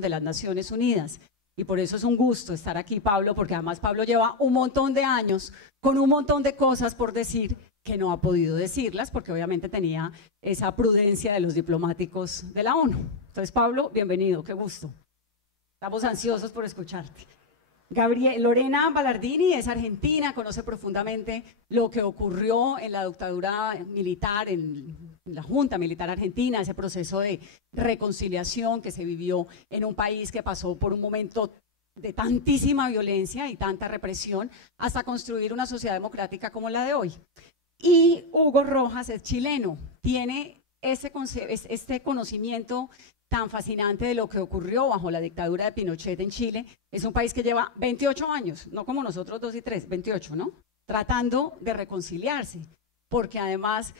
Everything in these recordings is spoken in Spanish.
de las Naciones Unidas. Y por eso es un gusto estar aquí, Pablo, porque además Pablo lleva un montón de años con un montón de cosas por decir que no ha podido decirlas, porque obviamente tenía esa prudencia de los diplomáticos de la ONU. Entonces, Pablo, bienvenido, qué gusto. Estamos ansiosos por escucharte. Lorena Ballardini es argentina, conoce profundamente lo que ocurrió en la dictadura militar, en la Junta Militar Argentina, ese proceso de reconciliación que se vivió en un país que pasó por un momento de tantísima violencia y tanta represión hasta construir una sociedad democrática como la de hoy. Y Hugo Rojas es chileno, tiene este conocimiento tan fascinante de lo que ocurrió bajo la dictadura de Pinochet en Chile. Es un país que lleva 28 años, no como nosotros 2 y 3, 28, ¿no? Tratando de reconciliarse, porque además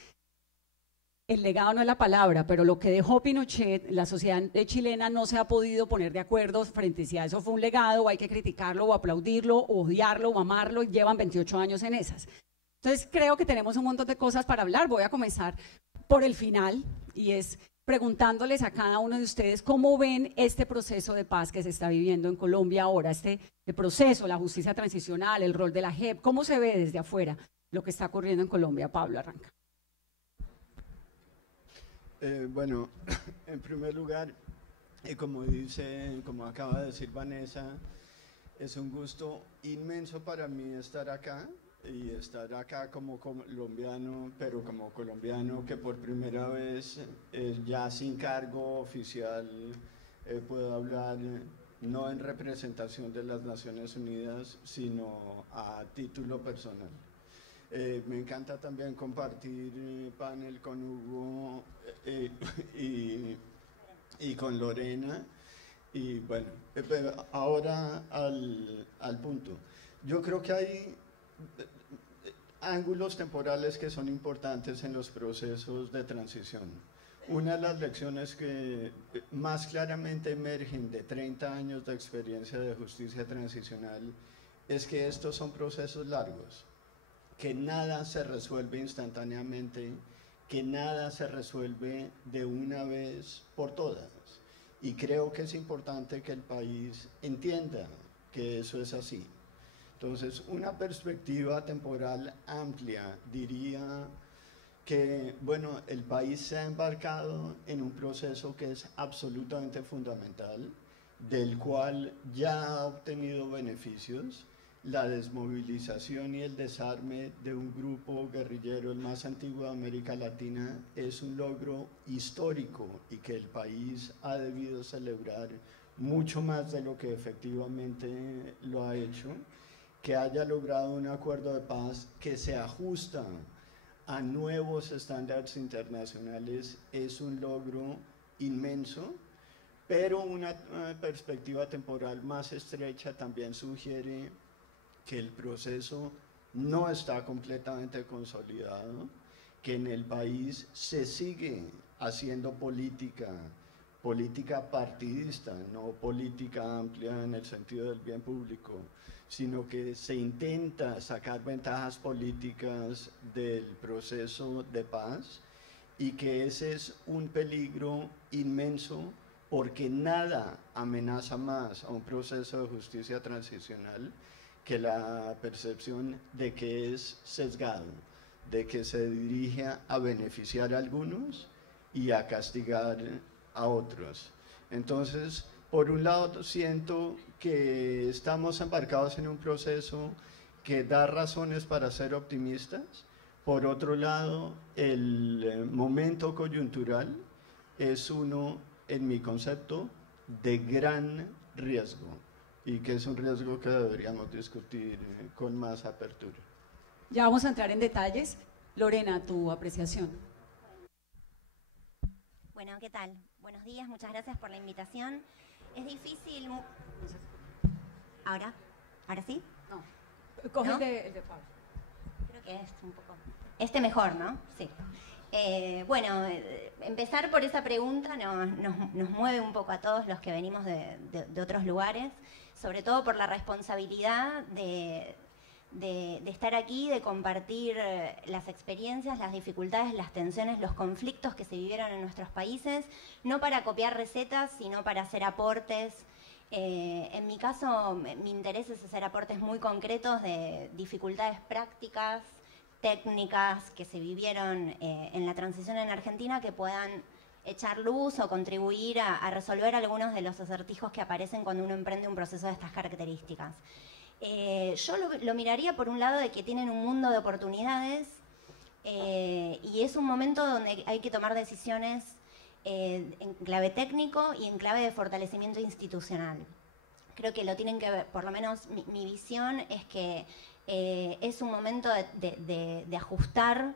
el legado no es la palabra, pero lo que dejó Pinochet, la sociedad chilena no se ha podido poner de acuerdo frente a si eso fue un legado, o hay que criticarlo, o aplaudirlo, o odiarlo, o amarlo, y llevan 28 años en esas. Entonces creo que tenemos un montón de cosas para hablar. Voy a comenzar por el final, y es preguntándoles a cada uno de ustedes cómo ven este proceso de paz que se está viviendo en Colombia ahora, este proceso, la justicia transicional, el rol de la JEP, ¿cómo se ve desde afuera lo que está ocurriendo en Colombia? Pablo, arranca. Bueno, en primer lugar, como acaba de decir Vanessa, es un gusto inmenso para mí estar acá. Y estar acá como colombiano, pero como colombiano que por primera vez, ya sin cargo oficial, puedo hablar no en representación de las Naciones Unidas, sino a título personal. Me encanta también compartir panel con Hugo y con Lorena. Y bueno, ahora al punto. Yo creo que hay ángulos temporales que son importantes en los procesos de transición. Una de las lecciones que más claramente emergen de 30 años de experiencia de justicia transicional es que estos son procesos largos, que nada se resuelve instantáneamente, que nada se resuelve de una vez por todas. Y creo que es importante que el país entienda que eso es así. Entonces, una perspectiva temporal amplia diría que, bueno, el país se ha embarcado en un proceso que es absolutamente fundamental, del cual ya ha obtenido beneficios. La desmovilización y el desarme de un grupo guerrillero, el más antiguo de América Latina, es un logro histórico y que el país ha debido celebrar mucho más de lo que efectivamente lo ha hecho. Que haya logrado un acuerdo de paz que se ajusta a nuevos estándares internacionales es un logro inmenso, pero una perspectiva temporal más estrecha también sugiere que el proceso no está completamente consolidado, que en el país se sigue haciendo política partidista, no política amplia en el sentido del bien público, sino que se intenta sacar ventajas políticas del proceso de paz y que ese es un peligro inmenso porque nada amenaza más a un proceso de justicia transicional que la percepción de que es sesgado, de que se dirige a beneficiar a algunos y a castigar a otros. Entonces, por un lado, siento que estamos embarcados en un proceso que da razones para ser optimistas. Por otro lado, el momento coyuntural es uno, en mi concepto, de gran riesgo y que es un riesgo que deberíamos discutir con más apertura. Ya vamos a entrar en detalles. Lorena, tu apreciación. Bueno, ¿qué tal? Buenos días, muchas gracias por la invitación. Es difícil... ¿Ahora? ¿Ahora sí? No. Coge ¿No? el de Pablo. Creo que es un poco... Este mejor, ¿no? Sí. Bueno, empezar por esa pregunta nos mueve un poco a todos los que venimos de otros lugares, sobre todo por la responsabilidad de de estar aquí, de compartir las experiencias, las dificultades, las tensiones, los conflictos que se vivieron en nuestros países, no para copiar recetas, sino para hacer aportes. En mi caso, mi interés es hacer aportes muy concretos de dificultades prácticas, técnicas que se vivieron en la transición en Argentina, que puedan echar luz o contribuir a resolver algunos de los acertijos que aparecen cuando uno emprende un proceso de estas características. Yo lo miraría por un lado de que tienen un mundo de oportunidades y es un momento donde hay que tomar decisiones en clave técnico y en clave de fortalecimiento institucional. Creo que lo tienen que ver, por lo menos mi visión es que es un momento de ajustar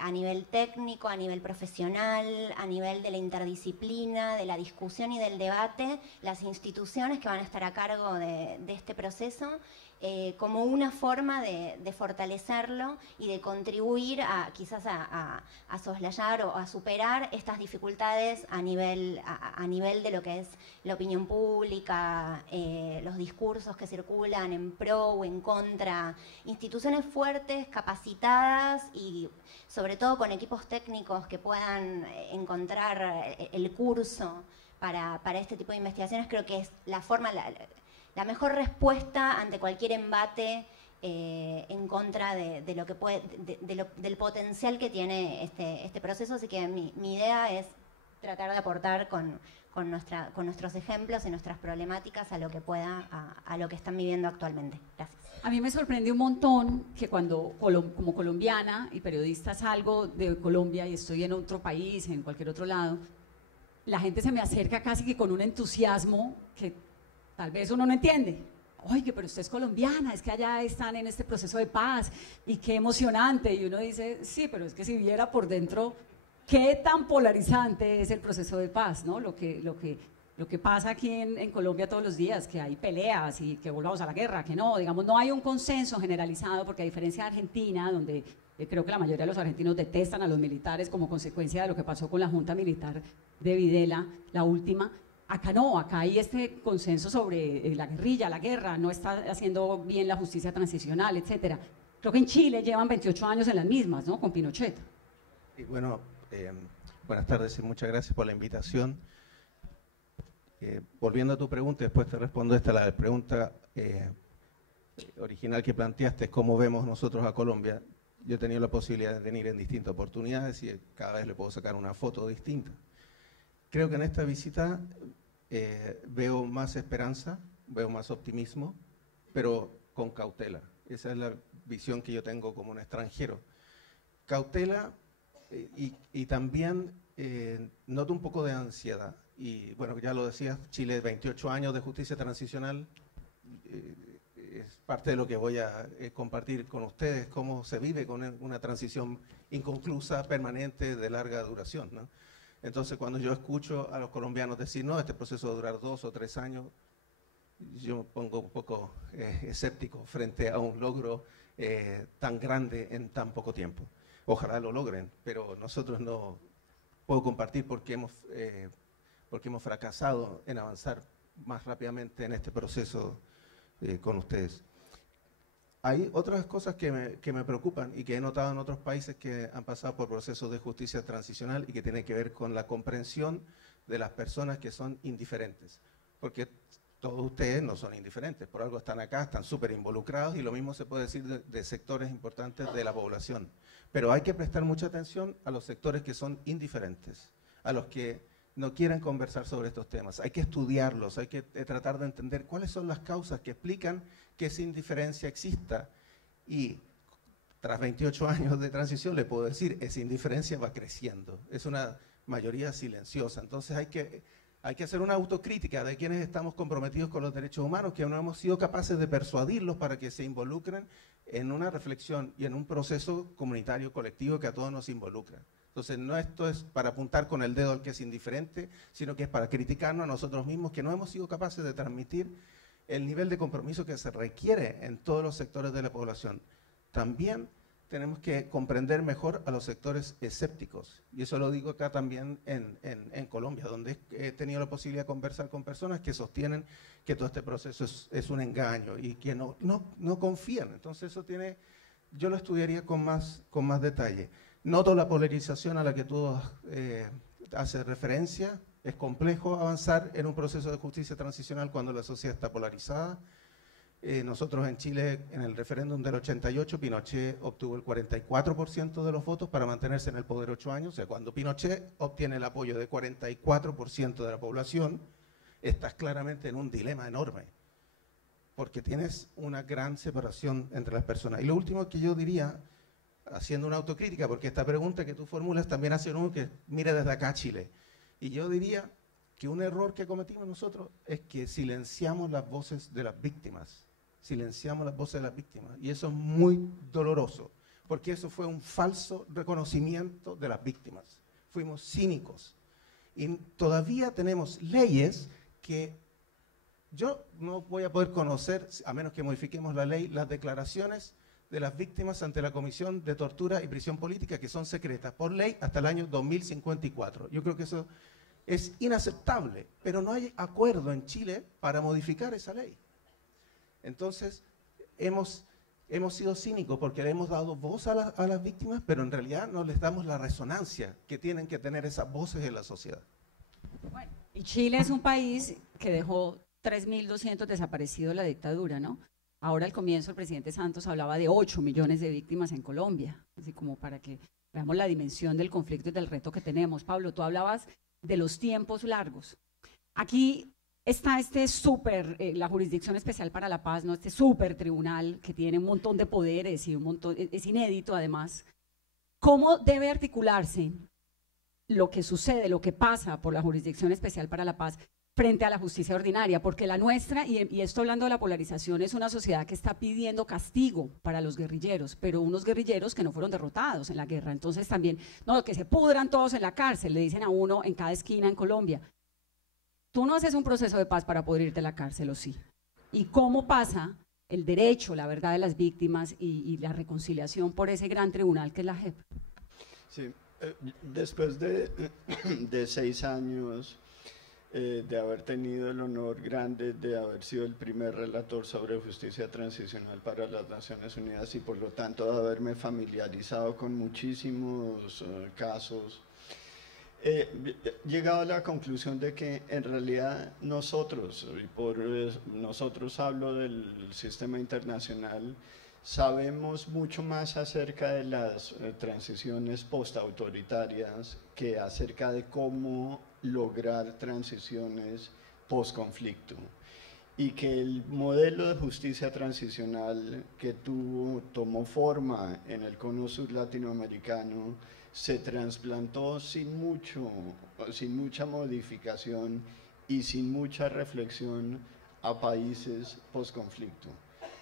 a nivel técnico, a nivel profesional, a nivel de la interdisciplina, de la discusión y del debate, las instituciones que van a estar a cargo de este proceso, como una forma de fortalecerlo y de contribuir quizás a soslayar o a superar estas dificultades a nivel de lo que es la opinión pública, los discursos que circulan en pro o en contra, instituciones fuertes, capacitadas y sobre todo con equipos técnicos que puedan encontrar el curso para este tipo de investigaciones. Creo que es la mejor respuesta ante cualquier embate en contra de lo que del potencial que tiene este proceso. Así que mi idea es tratar de aportar con nuestros ejemplos y nuestras problemáticas a lo que pueda, a lo que están viviendo actualmente. Gracias. A mí me sorprendió un montón que cuando como colombiana y periodista salgo de Colombia y estoy en otro país, en cualquier otro lado, la gente se me acerca casi que con un entusiasmo que tal vez uno no entiende. Oye, pero usted es colombiana, es que allá están en este proceso de paz y qué emocionante. Y uno dice, sí, pero es que si viera por dentro qué tan polarizante es el proceso de paz, ¿no? Lo que pasa aquí en Colombia todos los días, que hay peleas y que volvamos a la guerra, que no, digamos, no hay un consenso generalizado, porque a diferencia de Argentina, donde creo que la mayoría de los argentinos detestan a los militares como consecuencia de lo que pasó con la junta militar de Videla, la última. Acá no, acá hay este consenso sobre la guerrilla, la guerra, no está haciendo bien la justicia transicional, etcétera. Creo que en Chile llevan 28 años en las mismas, ¿no? Con Pinochet. Y bueno, buenas tardes y muchas gracias por la invitación. Volviendo a tu pregunta, después te respondo la pregunta original que planteaste, es cómo vemos nosotros a Colombia. Yo he tenido la posibilidad de venir en distintas oportunidades y cada vez le puedo sacar una foto distinta. Creo que en esta visita veo más esperanza, veo más optimismo, pero con cautela. Esa es la visión que yo tengo como un extranjero. Cautela y también noto un poco de ansiedad. Y bueno, ya lo decías, Chile, 28 años de justicia transicional, es parte de lo que voy a compartir con ustedes, cómo se vive con una transición inconclusa, permanente, de larga duración, ¿no? Entonces, cuando yo escucho a los colombianos decir, no, este proceso va a durar 2 o 3 años, yo me pongo un poco escéptico frente a un logro tan grande en tan poco tiempo. Ojalá lo logren, pero nosotros no puedo compartir porque hemos fracasado en avanzar más rápidamente en este proceso con ustedes. Hay otras cosas que me preocupan y que he notado en otros países que han pasado por procesos de justicia transicional y que tienen que ver con la comprensión de las personas que son indiferentes. Porque todos ustedes no son indiferentes, por algo están acá, están súper involucrados y lo mismo se puede decir de sectores importantes de la población. Pero hay que prestar mucha atención a los sectores que son indiferentes, a los que no quieren conversar sobre estos temas. Hay que estudiarlos, hay que tratar de entender cuáles son las causas que explican que esa indiferencia exista. Y tras 28 años de transición le puedo decir, esa indiferencia va creciendo. Es una mayoría silenciosa. Entonces hay que hacer una autocrítica de quienes estamos comprometidos con los derechos humanos, que no hemos sido capaces de persuadirlos para que se involucren en una reflexión y en un proceso comunitario colectivo que a todos nos involucra. Entonces, no esto es para apuntar con el dedo al que es indiferente, sino que es para criticarnos a nosotros mismos, que no hemos sido capaces de transmitir el nivel de compromiso que se requiere en todos los sectores de la población. También tenemos que comprender mejor a los sectores escépticos. Y eso lo digo acá también en Colombia, donde he tenido la posibilidad de conversar con personas que sostienen que todo este proceso es un engaño y que no confían. Entonces eso tiene, yo lo estudiaría con más detalle. Noto la polarización a la que tú haces referencia. Es complejo avanzar en un proceso de justicia transicional cuando la sociedad está polarizada. Nosotros en Chile, en el referéndum del 88, Pinochet obtuvo el 44% de los votos para mantenerse en el poder 8 años. O sea, cuando Pinochet obtiene el apoyo de 44% de la población, estás claramente en un dilema enorme, porque tienes una gran separación entre las personas. Y lo último que yo diría, haciendo una autocrítica, porque esta pregunta que tú formulas también hace uno que mire desde acá a Chile. Y yo diría que un error que cometimos nosotros es que silenciamos las voces de las víctimas. Silenciamos las voces de las víctimas. Y eso es muy doloroso, porque eso fue un falso reconocimiento de las víctimas. Fuimos cínicos. Y todavía tenemos leyes que yo no voy a poder conocer, a menos que modifiquemos la ley, las declaraciones de las víctimas ante la Comisión de Tortura y Prisión Política, que son secretas por ley hasta el año 2054. Yo creo que eso es inaceptable, pero no hay acuerdo en Chile para modificar esa ley. Entonces, hemos sido cínicos porque le hemos dado voz a las víctimas, pero en realidad no les damos la resonancia que tienen que tener esas voces en la sociedad. Bueno, y Chile es un país que dejó 3.200 desaparecidos en la dictadura, ¿no? Ahora al comienzo el presidente Santos hablaba de 8 millones de víctimas en Colombia, así como para que veamos la dimensión del conflicto y del reto que tenemos. Pablo, tú hablabas de los tiempos largos. Aquí está la Jurisdicción Especial para la Paz, ¿no? Este súper tribunal que tiene un montón de poderes y es inédito además. ¿Cómo debe articularse lo que sucede, lo que pasa por la Jurisdicción Especial para la Paz frente a la justicia ordinaria? Porque la nuestra, y esto hablando de la polarización, es una sociedad que está pidiendo castigo para los guerrilleros, pero unos guerrilleros que no fueron derrotados en la guerra. Entonces también, no, que se pudran todos en la cárcel, le dicen a uno en cada esquina en Colombia. Tú no haces un proceso de paz para poder irte a la cárcel, ¿o sí? ¿Y cómo pasa el derecho, la verdad de las víctimas y la reconciliación por ese gran tribunal que es la JEP? Sí, después de 6 años de haber tenido el honor grande de haber sido el primer relator sobre justicia transicional para las Naciones Unidas y por lo tanto de haberme familiarizado con muchísimos casos, he llegado a la conclusión de que en realidad nosotros, y por nosotros hablo del sistema internacional, sabemos mucho más acerca de las transiciones postautoritarias que acerca de cómo lograr transiciones postconflicto. Y que el modelo de justicia transicional que tomó forma en el Cono Sur latinoamericano se trasplantó sin mucha modificación y sin mucha reflexión a países postconflicto.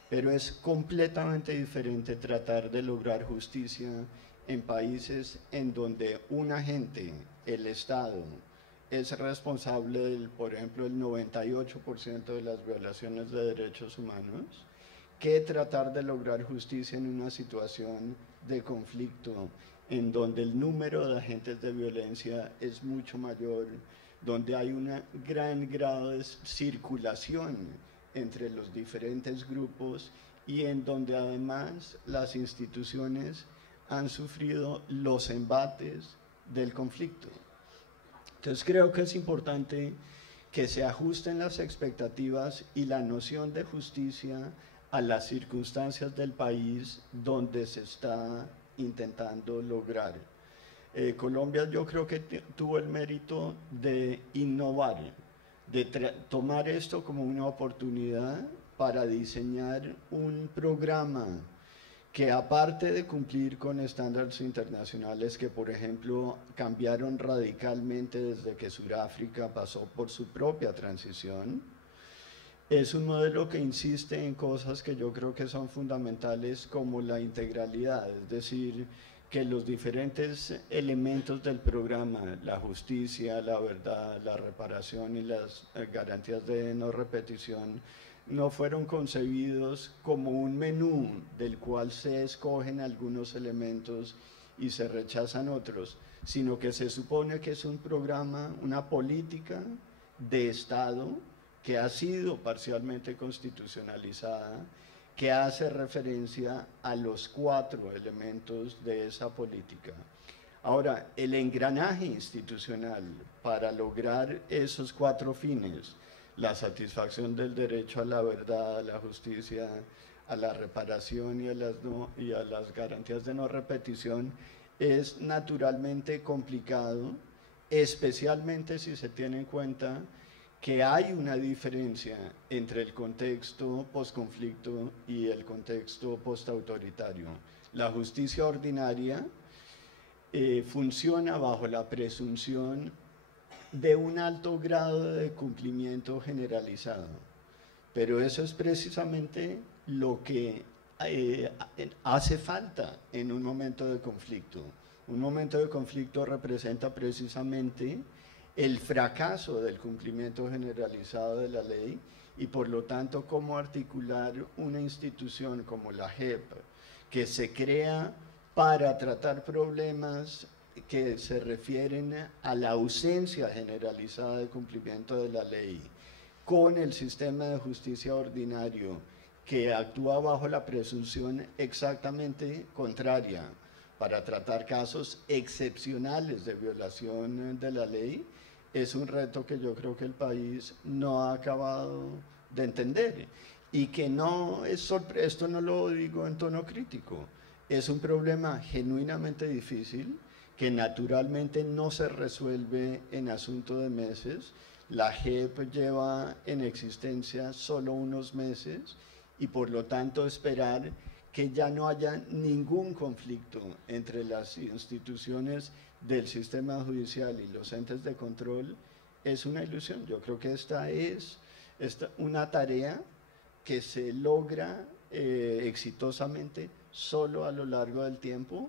Pero es completamente diferente tratar de lograr justicia en países en donde un agente, el Estado, es responsable del, por ejemplo, el 98% de las violaciones de derechos humanos, que tratar de lograr justicia en una situación de conflicto en donde el número de agentes de violencia es mucho mayor, donde hay un gran grado de circulación entre los diferentes grupos y en donde además las instituciones han sufrido los embates del conflicto. Entonces creo que es importante que se ajusten las expectativas y la noción de justicia a las circunstancias del país donde se está intentando lograr. Colombia yo creo que tuvo el mérito de innovar, de tomar esto como una oportunidad para diseñar un programa que, aparte de cumplir con estándares internacionales que, por ejemplo, cambiaron radicalmente desde que Sudáfrica pasó por su propia transición, es un modelo que insiste en cosas que yo creo que son fundamentales, como la integralidad, es decir, que los diferentes elementos del programa, la justicia, la verdad, la reparación y las garantías de no repetición, no fueron concebidos como un menú del cual se escogen algunos elementos y se rechazan otros, sino que se supone que es un programa, una política de Estado que ha sido parcialmente constitucionalizada, que hace referencia a los 4 elementos de esa política. Ahora, el engranaje institucional para lograr esos 4 fines, la satisfacción del derecho a la verdad, a la justicia, a la reparación y a las garantías de no repetición, es naturalmente complicado, especialmente si se tiene en cuenta que hay una diferencia entre el contexto posconflicto y el contexto postautoritario. La justicia ordinaria funciona bajo la presunción de un alto grado de cumplimiento generalizado, pero eso es precisamente lo que hace falta en un momento de conflicto. Un momento de conflicto representa precisamente el fracaso del cumplimiento generalizado de la ley y por lo tanto cómo articular una institución como la JEP que se crea para tratar problemas que se refieren a la ausencia generalizada de cumplimiento de la ley con el sistema de justicia ordinario que actúa bajo la presunción exactamente contraria para tratar casos excepcionales de violación de la ley, es un reto que yo creo que el país no ha acabado de entender y que no es esto no lo digo en tono crítico, es un problema genuinamente difícil que naturalmente no se resuelve en asunto de meses. La JEP lleva en existencia solo unos meses y por lo tanto esperar que ya no haya ningún conflicto entre las instituciones del sistema judicial y los entes de control es una ilusión. Yo creo que esta es una tarea que se logra exitosamente solo a lo largo del tiempo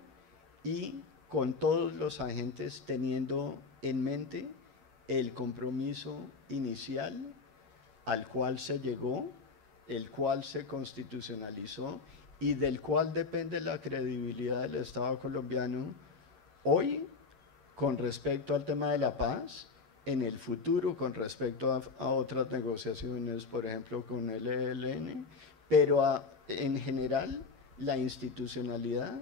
y con todos los agentes teniendo en mente el compromiso inicial al cual se llegó, el cual se constitucionalizó y del cual depende la credibilidad del Estado colombiano hoy con respecto al tema de la paz, en el futuro con respecto a otras negociaciones, por ejemplo con el ELN, pero en general la institucionalidad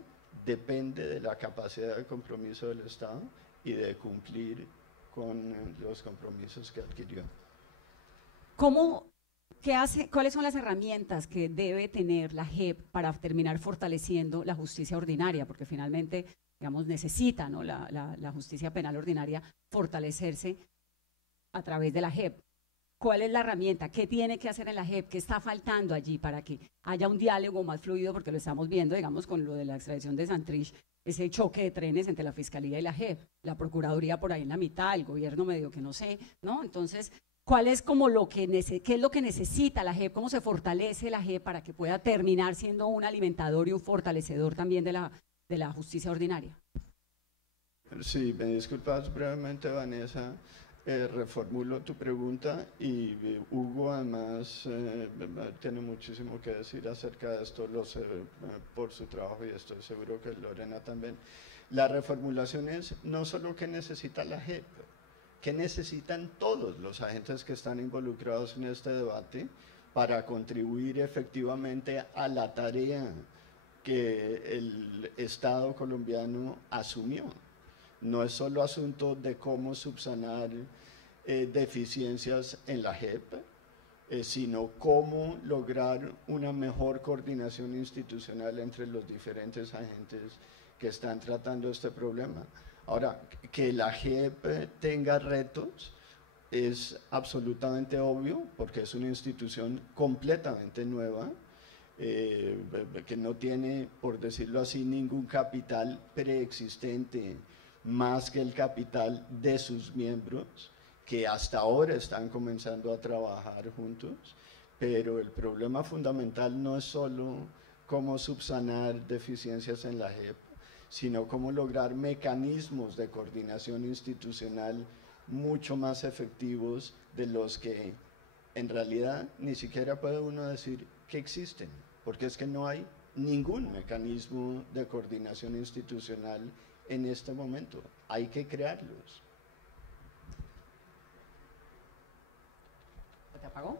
depende de la capacidad de compromiso del Estado y de cumplir con los compromisos que adquirió. ¿Cuáles son las herramientas que debe tener la JEP para terminar fortaleciendo la justicia ordinaria? Porque finalmente, digamos, necesita, ¿no?, la justicia penal ordinaria fortalecerse a través de la JEP. ¿Cuál es la herramienta? ¿Qué tiene que hacer en la JEP? ¿Qué está faltando allí para que haya un diálogo más fluido? Porque lo estamos viendo, digamos, con lo de la extradición de Santrich, ese choque de trenes entre la Fiscalía y la JEP, la Procuraduría por ahí en la mitad, el gobierno medio que no sé, ¿no? Entonces, ¿cuál es como qué es lo que necesita la JEP? ¿Cómo se fortalece la JEP para que pueda terminar siendo un alimentador y un fortalecedor también de la justicia ordinaria? Sí, me disculpas brevemente, Vanessa. Reformulo tu pregunta y Hugo además tiene muchísimo que decir acerca de esto, lo sé por su trabajo y estoy seguro que Lorena también. La reformulación es no solo que necesita la JEP, que necesitan todos los agentes que están involucrados en este debate para contribuir efectivamente a la tarea que el Estado colombiano asumió. No es solo asunto de cómo subsanar deficiencias en la JEP, sino cómo lograr una mejor coordinación institucional entre los diferentes agentes que están tratando este problema. Ahora, que la JEP tenga retos es absolutamente obvio, porque es una institución completamente nueva, que no tiene, por decirlo así, ningún capital preexistente más que el capital de sus miembros, que hasta ahora están comenzando a trabajar juntos, pero el problema fundamental no es solo cómo subsanar deficiencias en la JEP, sino cómo lograr mecanismos de coordinación institucional mucho más efectivos de los que en realidad ni siquiera puede uno decir que existen, porque es que no hay ningún mecanismo de coordinación institucional en este momento. Hay que crearlos. ¿Te apagó?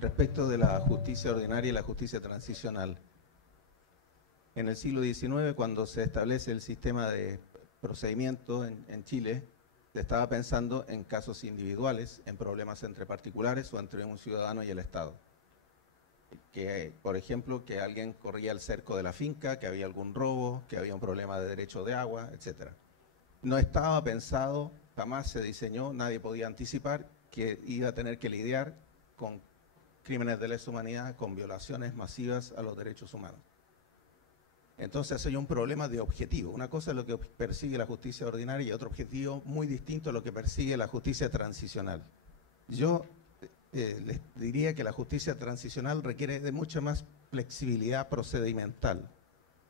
Respecto de la justicia ordinaria y la justicia transicional. En el siglo XIX, cuando se establece el sistema de procedimiento en Chile, se estaba pensando en casos individuales, en problemas entre particulares o entre un ciudadano y el Estado. Que, por ejemplo, que alguien corría el cerco de la finca, que había algún robo, que había un problema de derecho de agua, etc. No estaba pensado, jamás se diseñó, nadie podía anticipar que iba a tener que lidiar con crímenes de lesa humanidad, con violaciones masivas a los derechos humanos. Entonces hay un problema de objetivo. Una cosa es lo que persigue la justicia ordinaria y otro objetivo muy distinto a lo que persigue la justicia transicional. Yo les diría que la justicia transicional requiere de mucha más flexibilidad procedimental.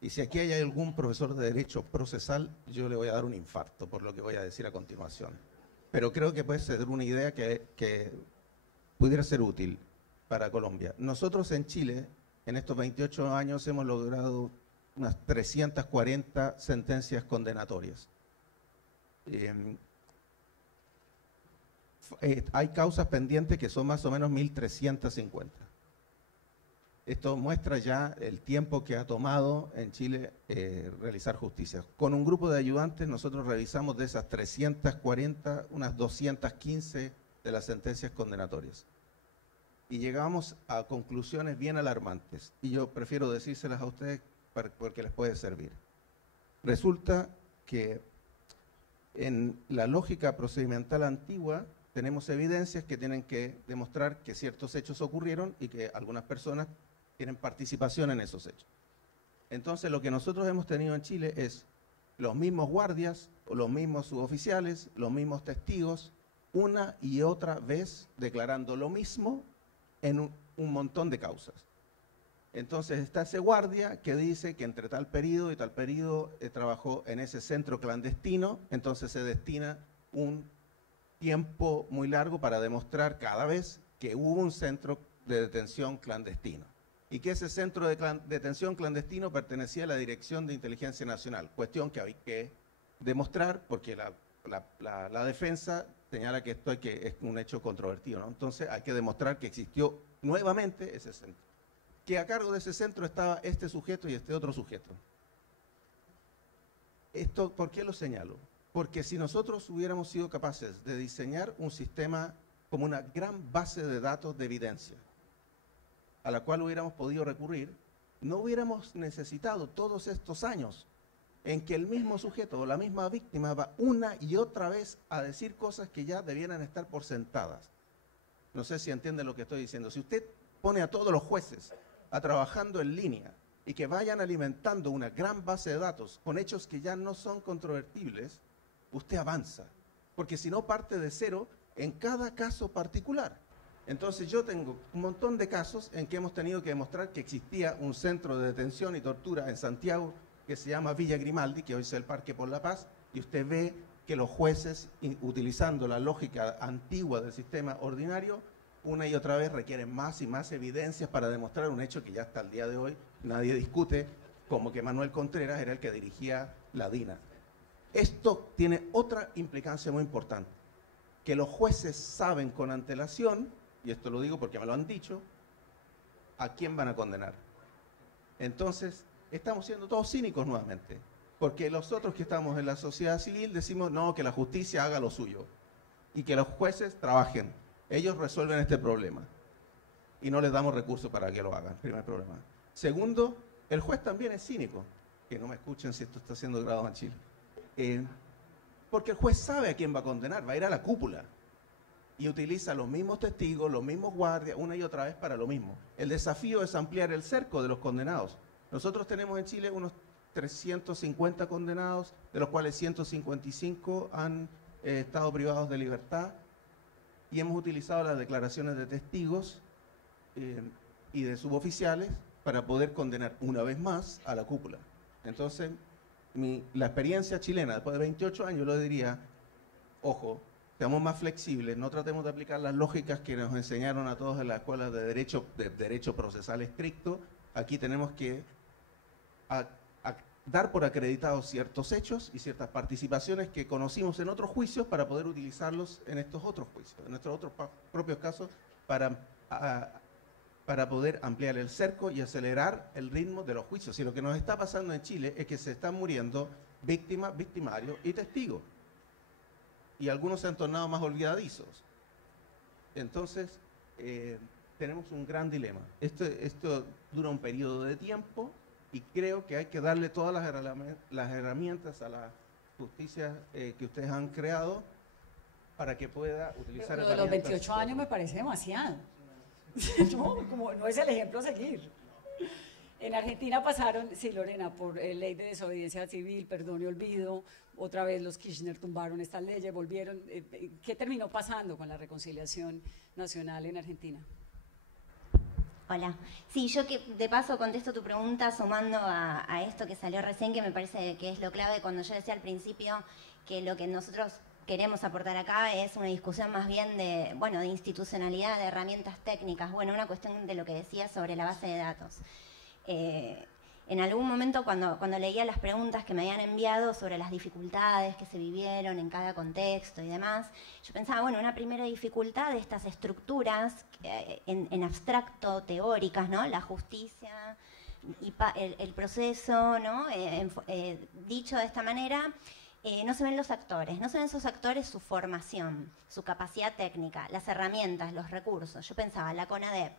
Y si aquí hay algún profesor de derecho procesal, yo le voy a dar un infarto por lo que voy a decir a continuación. Pero creo que puede ser una idea que pudiera ser útil para Colombia. Nosotros en Chile, en estos 28 años, hemos logrado unas 340 sentencias condenatorias. Hay causas pendientes que son más o menos 1.350. Esto muestra ya el tiempo que ha tomado en Chile realizar justicia. Con un grupo de ayudantes nosotros revisamos de esas 340, unas 215 de las sentencias condenatorias. Y llegamos a conclusiones bien alarmantes. Y yo prefiero decírselas a ustedes porque les puede servir. Resulta que en la lógica procedimental antigua tenemos evidencias que tienen que demostrar que ciertos hechos ocurrieron y que algunas personas tienen participación en esos hechos. Entonces lo que nosotros hemos tenido en Chile es los mismos guardias, los mismos suboficiales, los mismos testigos, una y otra vez declarando lo mismo en un montón de causas. Entonces está ese guardia que dice que entre tal periodo y tal periodo trabajó en ese centro clandestino, entonces se destina un tiempo muy largo para demostrar cada vez que hubo un centro de detención clandestino y que ese centro de detención clandestino pertenecía a la Dirección de Inteligencia Nacional, cuestión que hay que demostrar porque la defensa señala que esto es un hecho controvertido, ¿no? Entonces hay que demostrar que existió nuevamente ese centro, que a cargo de ese centro estaba este sujeto y este otro sujeto. Esto, ¿por qué lo señalo? Porque si nosotros hubiéramos sido capaces de diseñar un sistema como una gran base de datos de evidencia, a la cual hubiéramos podido recurrir, no hubiéramos necesitado todos estos años en que el mismo sujeto o la misma víctima va una y otra vez a decir cosas que ya debieran estar por sentadas. No sé si entienden lo que estoy diciendo. Si usted pone a todos los jueces a trabajando en línea y que vayan alimentando una gran base de datos con hechos que ya no son controvertibles, usted avanza, porque si no parte de cero en cada caso particular. Entonces yo tengo un montón de casos en que hemos tenido que demostrar que existía un centro de detención y tortura en Santiago que se llama Villa Grimaldi, que hoy es el Parque por la Paz, y usted ve que los jueces, utilizando la lógica antigua del sistema ordinario, una y otra vez requieren más y más evidencias para demostrar un hecho que ya hasta el día de hoy nadie discute, como que Manuel Contreras era el que dirigía la DINA. Esto tiene otra implicancia muy importante, que los jueces saben con antelación, y esto lo digo porque me lo han dicho, a quién van a condenar. Entonces, estamos siendo todos cínicos nuevamente, porque los otros que estamos en la sociedad civil decimos, no, que la justicia haga lo suyo, y que los jueces trabajen. Ellos resuelven este problema y no les damos recursos para que lo hagan, primer problema. Segundo, el juez también es cínico, que no me escuchen si esto está siendo grabado en Chile, porque el juez sabe a quién va a condenar, va a ir a la cúpula y utiliza los mismos testigos, los mismos guardias, una y otra vez para lo mismo. El desafío es ampliar el cerco de los condenados. Nosotros tenemos en Chile unos 350 condenados, de los cuales 155 han estado privados de libertad, y hemos utilizado las declaraciones de testigos y de suboficiales para poder condenar una vez más a la cúpula. Entonces, la experiencia chilena, después de 28 años, yo lo diría, ojo, seamos más flexibles, no tratemos de aplicar las lógicas que nos enseñaron a todos en la escuela de derecho procesal estricto. Aquí tenemos que dar por acreditados ciertos hechos y ciertas participaciones que conocimos en otros juicios para poder utilizarlos en estos otros juicios, en nuestros otros propios casos, para poder ampliar el cerco y acelerar el ritmo de los juicios. Y lo que nos está pasando en Chile es que se están muriendo víctimas, victimarios y testigos. Y algunos se han tornado más olvidadizos. Entonces, tenemos un gran dilema. Esto dura un periodo de tiempo y creo que hay que darle todas las herramientas a la justicia que ustedes han creado para que pueda utilizar Pero los 28 años me parece demasiado. No, como no es el ejemplo a seguir. En Argentina pasaron, sí, Lorena, por ley de desobediencia civil, perdón y olvido, otra vez los Kirchner tumbaron estas leyes, volvieron. ¿Qué terminó pasando con la reconciliación nacional en Argentina? Hola. Sí, yo que de paso contesto tu pregunta sumando a esto que salió recién, que me parece que es lo clave cuando yo decía al principio que lo que nosotros queremos aportar acá es una discusión más bien de, bueno, de institucionalidad, de herramientas técnicas, bueno, una cuestión de lo que decía sobre la base de datos. En algún momento cuando leía las preguntas que me habían enviado sobre las dificultades que se vivieron en cada contexto y demás, yo pensaba, bueno, una primera dificultad de estas estructuras en abstracto, teóricas, ¿no? La justicia y el proceso, ¿no? Dicho de esta manera, no se ven los actores, no se ven esos actores su formación, su capacidad técnica, las herramientas, los recursos. Yo pensaba, la CONADEP,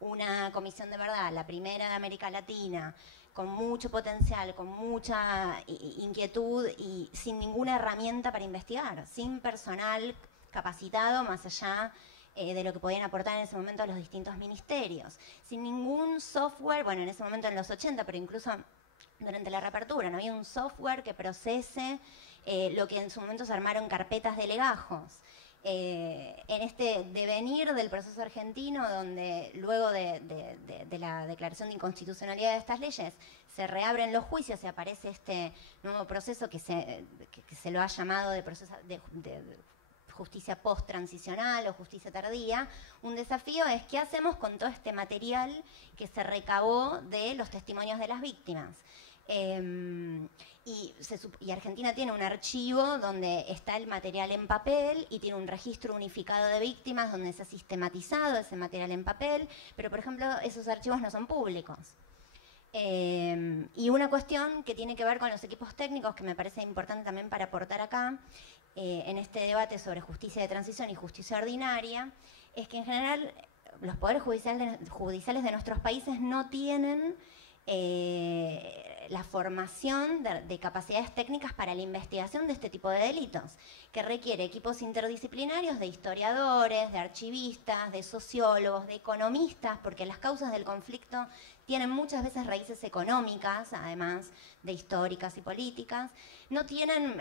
una comisión de verdad, la primera de América Latina, con mucho potencial, con mucha inquietud y sin ninguna herramienta para investigar, sin personal capacitado más allá de lo que podían aportar en ese momento los distintos ministerios, sin ningún software, bueno, en ese momento en los 80, pero incluso durante la reapertura, no había un software que procese lo que en su momento se armaron carpetas de legajos. En este devenir del proceso argentino, donde luego de la declaración de inconstitucionalidad de estas leyes se reabren los juicios y aparece este nuevo proceso que se lo ha llamado de proceso de justicia post-transicional o justicia tardía, un desafío es qué hacemos con todo este material que se recabó de los testimonios de las víctimas. Y Argentina tiene un archivo donde está el material en papel y tiene un registro unificado de víctimas donde se ha sistematizado ese material en papel, pero por ejemplo esos archivos no son públicos. Y una cuestión que tiene que ver con los equipos técnicos, que me parece importante también para aportar acá, en este debate sobre justicia de transición y justicia ordinaria, es que en general los poderes judiciales de nuestros países no tienen la formación de capacidades técnicas para la investigación de este tipo de delitos, que requiere equipos interdisciplinarios de historiadores, de archivistas, de sociólogos, de economistas, porque las causas del conflicto tienen muchas veces raíces económicas, además de históricas y políticas, no tienen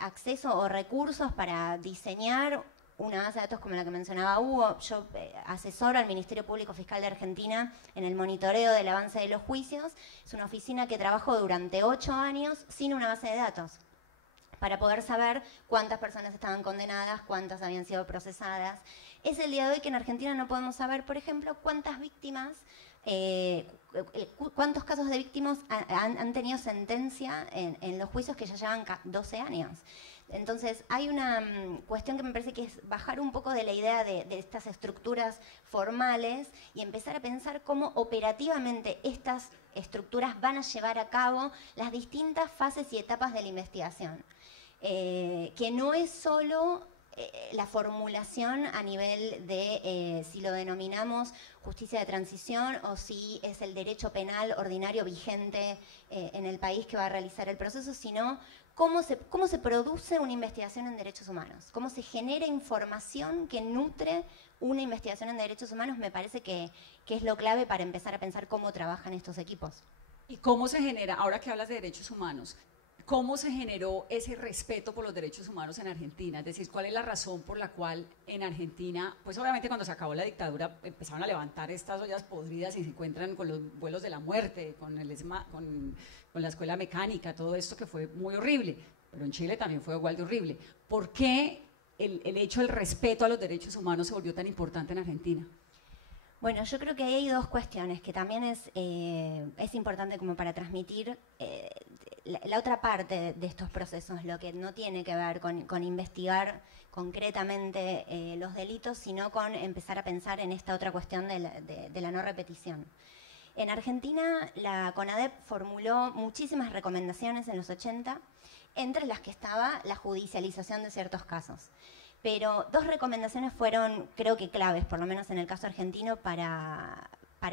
acceso o recursos para diseñar una base de datos como la que mencionaba Hugo. Yo asesoro al Ministerio Público Fiscal de Argentina en el monitoreo del avance de los juicios. Es una oficina que trabajó durante 8 años sin una base de datos para poder saber cuántas personas estaban condenadas, cuántas habían sido procesadas. Es el día de hoy que en Argentina no podemos saber, por ejemplo, cuántas víctimas, cuántos casos de víctimas han tenido sentencia en los juicios que ya llevan 12 años. Entonces, hay una cuestión que me parece que es bajar un poco de la idea de estas estructuras formales y empezar a pensar cómo operativamente estas estructuras van a llevar a cabo las distintas fases y etapas de la investigación. Que no es solo la formulación a nivel de si lo denominamos justicia de transición o si es el derecho penal ordinario vigente en el país que va a realizar el proceso, sino cómo se produce una investigación en derechos humanos, cómo se genera información que nutre una investigación en derechos humanos. Me parece que es lo clave para empezar a pensar cómo trabajan estos equipos. ¿Y cómo se genera, ahora que hablas de derechos humanos, cómo se generó ese respeto por los derechos humanos en Argentina? Es decir, ¿cuál es la razón por la cual en Argentina, pues obviamente cuando se acabó la dictadura empezaron a levantar estas ollas podridas y se encuentran con los vuelos de la muerte, con la escuela mecánica, todo esto que fue muy horrible, pero en Chile también fue igual de horrible? ¿Por qué el hecho del respeto a los derechos humanos se volvió tan importante en Argentina? Bueno, yo creo que ahí hay dos cuestiones que también es importante como para transmitir la otra parte de estos procesos, lo que no tiene que ver con investigar concretamente los delitos, sino con empezar a pensar en esta otra cuestión de la no repetición. En Argentina, la CONADEP formuló muchísimas recomendaciones en los 80, entre las que estaba la judicialización de ciertos casos. Pero dos recomendaciones fueron, creo que claves, por lo menos en el caso argentino, para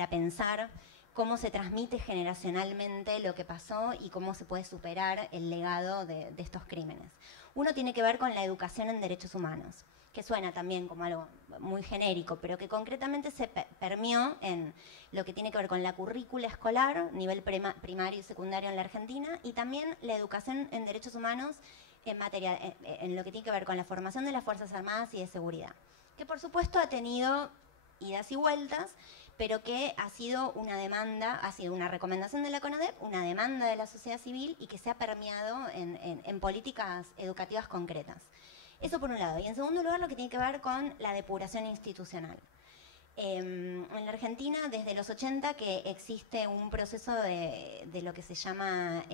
pensar cómo se transmite generacionalmente lo que pasó y cómo se puede superar el legado de estos crímenes. Uno tiene que ver con la educación en derechos humanos, que suena también como algo muy genérico, pero que concretamente se permeó en lo que tiene que ver con la currícula escolar, nivel primario y secundario en la Argentina, y también la educación en derechos humanos en lo que tiene que ver con la formación de las Fuerzas Armadas y de seguridad, que por supuesto ha tenido idas y vueltas, pero que ha sido una demanda, ha sido una recomendación de la CONADEP, una demanda de la sociedad civil y que se ha permeado en políticas educativas concretas. Eso por un lado. Y en segundo lugar, lo que tiene que ver con la depuración institucional. En la Argentina, desde los 80, que existe un proceso de lo que se llama,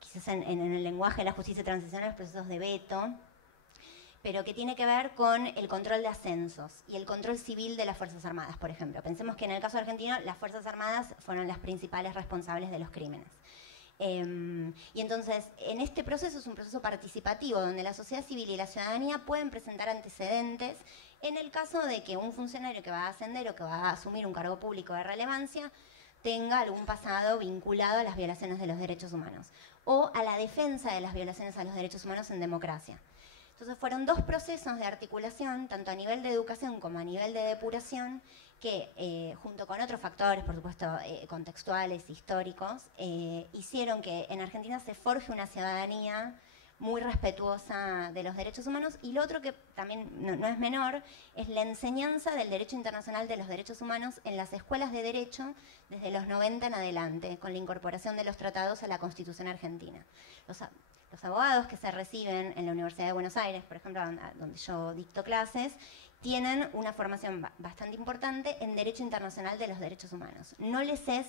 quizás en el lenguaje de la justicia transicional, los procesos de veto, pero que tiene que ver con el control de ascensos y el control civil de las Fuerzas Armadas, por ejemplo. Pensemos que en el caso argentino, las Fuerzas Armadas fueron las principales responsables de los crímenes. Y entonces, en este proceso es un proceso participativo donde la sociedad civil y la ciudadanía pueden presentar antecedentes en el caso de que un funcionario que va a ascender o que va a asumir un cargo público de relevancia tenga algún pasado vinculado a las violaciones de los derechos humanos o a la defensa de las violaciones a los derechos humanos en democracia. Entonces fueron dos procesos de articulación, tanto a nivel de educación como a nivel de depuración, que junto con otros factores, por supuesto, contextuales, históricos, hicieron que en Argentina se forje una ciudadanía muy respetuosa de los derechos humanos. Y lo otro que también no es menor, es la enseñanza del derecho internacional de los derechos humanos en las escuelas de derecho desde los 90 en adelante, con la incorporación de los tratados a la Constitución argentina. Los abogados que se reciben en la Universidad de Buenos Aires, por ejemplo, donde yo dicto clases, tienen una formación bastante importante en Derecho Internacional de los Derechos Humanos. No les es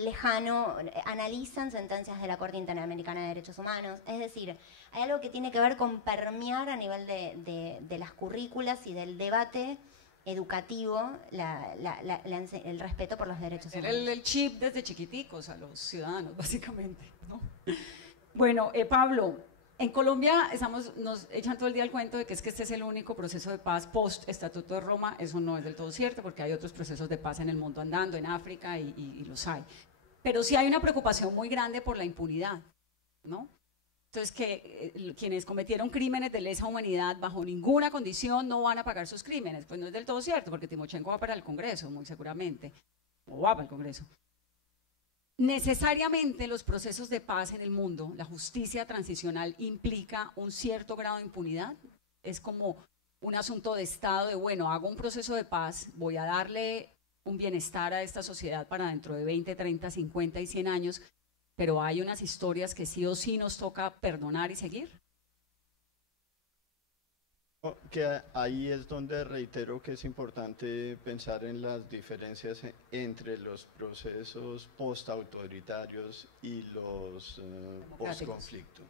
lejano, analizan sentencias de la Corte Interamericana de Derechos Humanos, es decir, hay algo que tiene que ver con permear a nivel de las currículas y del debate educativo el respeto por los derechos humanos. El chip desde chiquiticos a los ciudadanos, básicamente, ¿no? Bueno, Pablo, en Colombia nos echan todo el día el cuento de que este es el único proceso de paz post-Estatuto de Roma. Eso no es del todo cierto, porque hay otros procesos de paz en el mundo andando, en África, y los hay. Pero sí hay una preocupación muy grande por la impunidad, ¿no? Entonces, que quienes cometieron crímenes de lesa humanidad bajo ninguna condición no van a pagar sus crímenes. Pues no es del todo cierto, porque Timochenko va para el Congreso, muy seguramente, o va para el Congreso. Necesariamente los procesos de paz en el mundo, la justicia transicional implica un cierto grado de impunidad. Es como un asunto de Estado de, bueno, hago un proceso de paz, voy a darle un bienestar a esta sociedad para dentro de 20, 30, 50 y 100 años, pero hay unas historias que sí o sí nos toca perdonar y seguir. Que ahí es donde reitero que es importante pensar en las diferencias entre los procesos post-autoritarios y los post-conflicto.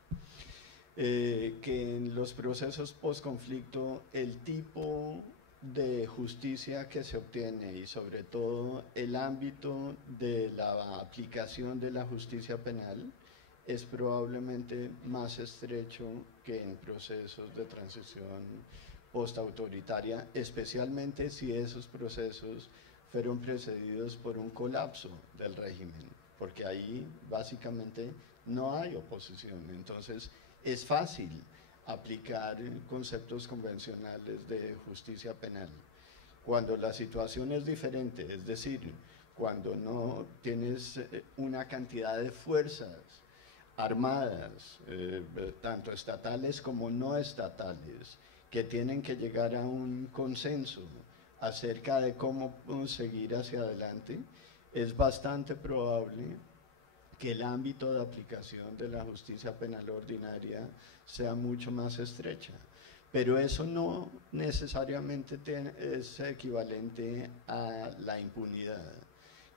Que en los procesos post-conflicto el tipo de justicia que se obtiene y sobre todo el ámbito de la aplicación de la justicia penal es probablemente más estrecho que en procesos de transición postautoritaria, especialmente si esos procesos fueron precedidos por un colapso del régimen, porque ahí básicamente no hay oposición. Entonces es fácil aplicar conceptos convencionales de justicia penal. Cuando la situación es diferente, es decir, cuando no tienes una cantidad de fuerzas armadas, tanto estatales como no estatales, que tienen que llegar a un consenso acerca de cómo seguir hacia adelante, es bastante probable que el ámbito de aplicación de la justicia penal ordinaria sea mucho más estrecha. pero eso no necesariamente es equivalente a la impunidad,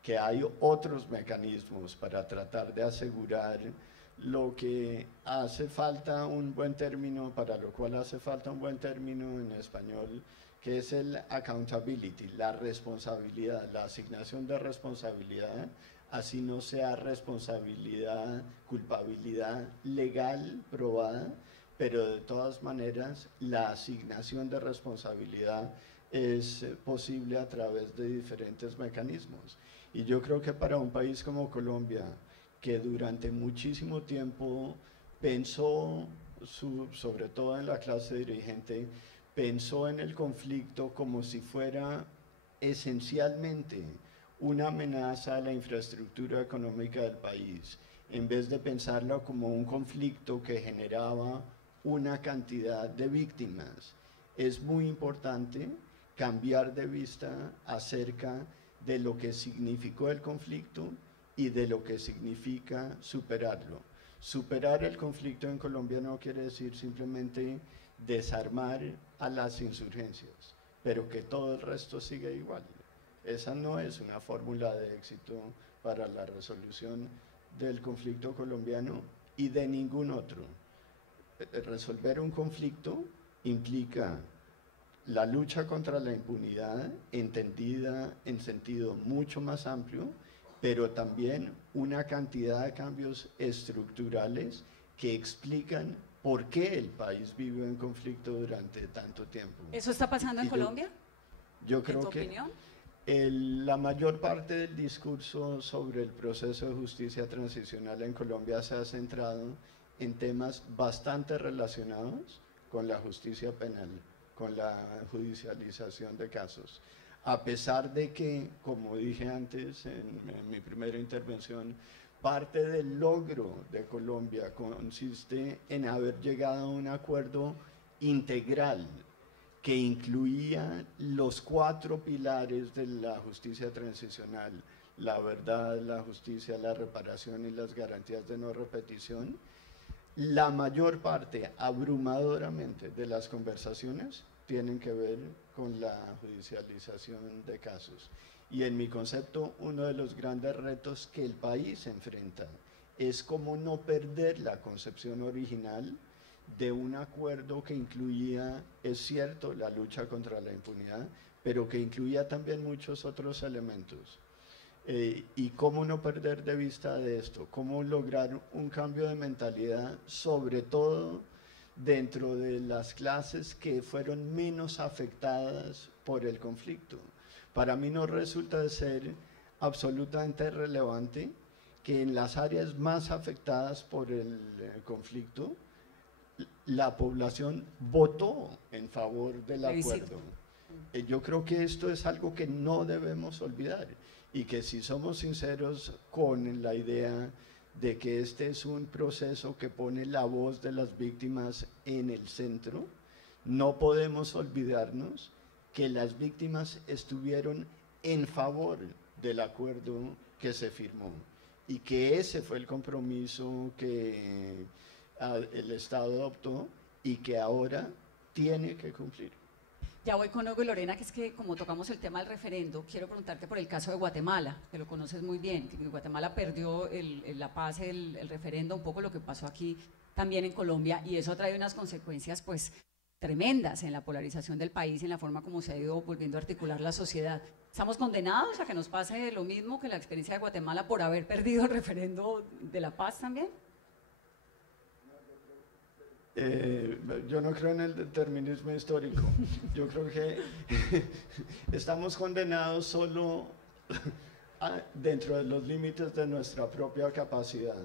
que hay otros mecanismos para tratar de asegurar lo que hace falta un buen término, para lo cual hace falta un buen término en español, que es el accountability, la responsabilidad, la asignación de responsabilidad, así no sea responsabilidad, culpabilidad legal probada, pero de todas maneras la asignación de responsabilidad es posible a través de diferentes mecanismos. Y yo creo que para un país como Colombia, que durante muchísimo tiempo pensó, sobre todo en la clase dirigente, pensó en el conflicto como si fuera esencialmente una amenaza a la infraestructura económica del país, en vez de pensarlo como un conflicto que generaba una cantidad de víctimas. Es muy importante cambiar de vista acerca de lo que significó el conflicto y de lo que significa superarlo. Superar el conflicto en Colombia no quiere decir simplemente desarmar a las insurgencias, pero que todo el resto siga igual. Esa no es una fórmula de éxito para la resolución del conflicto colombiano y de ningún otro. Resolver un conflicto implica la lucha contra la impunidad, entendida en sentido mucho más amplio, pero también una cantidad de cambios estructurales que explican por qué el país vive en conflicto durante tanto tiempo. ¿Eso está pasando en Colombia? Yo creo ¿En tu que opinión? la mayor parte del discurso sobre el proceso de justicia transicional en Colombia se ha centrado en temas bastante relacionados con la justicia penal, con la judicialización de casos. A pesar de que, como dije antes en mi primera intervención, parte del logro de Colombia consiste en haber llegado a un acuerdo integral que incluía los 4 pilares de la justicia transicional: la verdad, la justicia, la reparación y las garantías de no repetición. La mayor parte, abrumadoramente, de las conversaciones tienen que ver con la judicialización de casos. Y en mi concepto, uno de los grandes retos que el país enfrenta es cómo no perder la concepción original de un acuerdo que incluía, es cierto, la lucha contra la impunidad, pero que incluía también muchos otros elementos. Y cómo no perder de vista de esto, cómo lograr un cambio de mentalidad, sobre todo dentro de las clases que fueron menos afectadas por el conflicto. Para mí no resulta de ser absolutamente relevante que en las áreas más afectadas por el conflicto, la población votó en favor del acuerdo. Yo creo que esto es algo que no debemos olvidar, y que si somos sinceros con la idea de que este es un proceso que pone la voz de las víctimas en el centro, no podemos olvidarnos que las víctimas estuvieron en favor del acuerdo que se firmó, y que ese fue el compromiso que el Estado adoptó y que ahora tiene que cumplir. Ya voy con Hugo y Lorena, que es que como tocamos el tema del referendo, quiero preguntarte por el caso de Guatemala, que lo conoces muy bien. Guatemala perdió la paz, el referendo, un poco lo que pasó aquí también en Colombia, y eso ha traído unas consecuencias pues tremendas en la polarización del país, en la forma como se ha ido volviendo a articular la sociedad. ¿Estamos condenados a que nos pase lo mismo que la experiencia de Guatemala por haber perdido el referendo de la paz también? Yo no creo en el determinismo histórico. Yo creo que estamos condenados solo dentro de los límites de nuestra propia capacidad.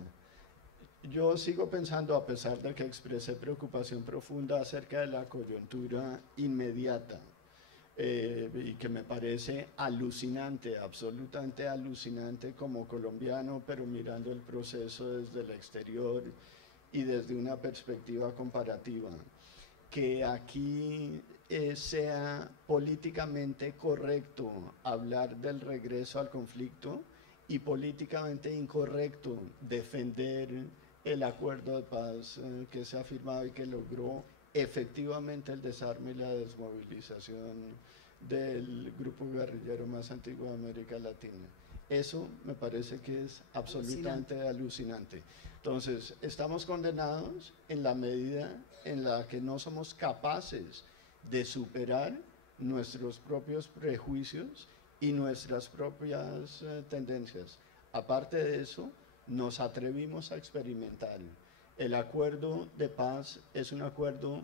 Yo sigo pensando, a pesar de que expresé preocupación profunda acerca de la coyuntura inmediata, y que me parece alucinante, absolutamente alucinante como colombiano, pero mirando el proceso desde el exterior y desde una perspectiva comparativa, que aquí sea políticamente correcto hablar del regreso al conflicto y políticamente incorrecto defender el acuerdo de paz que se ha firmado y que logró efectivamente el desarme y la desmovilización del grupo guerrillero más antiguo de América Latina. Eso me parece que es absolutamente alucinante. Entonces, estamos condenados en la medida en la que no somos capaces de superar nuestros propios prejuicios y nuestras propias tendencias. Aparte de eso, nos atrevimos a experimentar. El acuerdo de paz es un acuerdo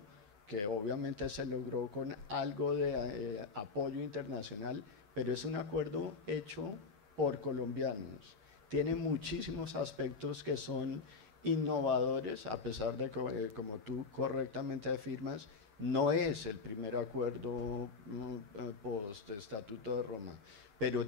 que obviamente se logró con algo de apoyo internacional, pero es un acuerdo hecho por colombianos. Tiene muchísimos aspectos que son innovadores, a pesar de que, como tú correctamente afirmas, no es el primer acuerdo post-Estatuto de Roma, pero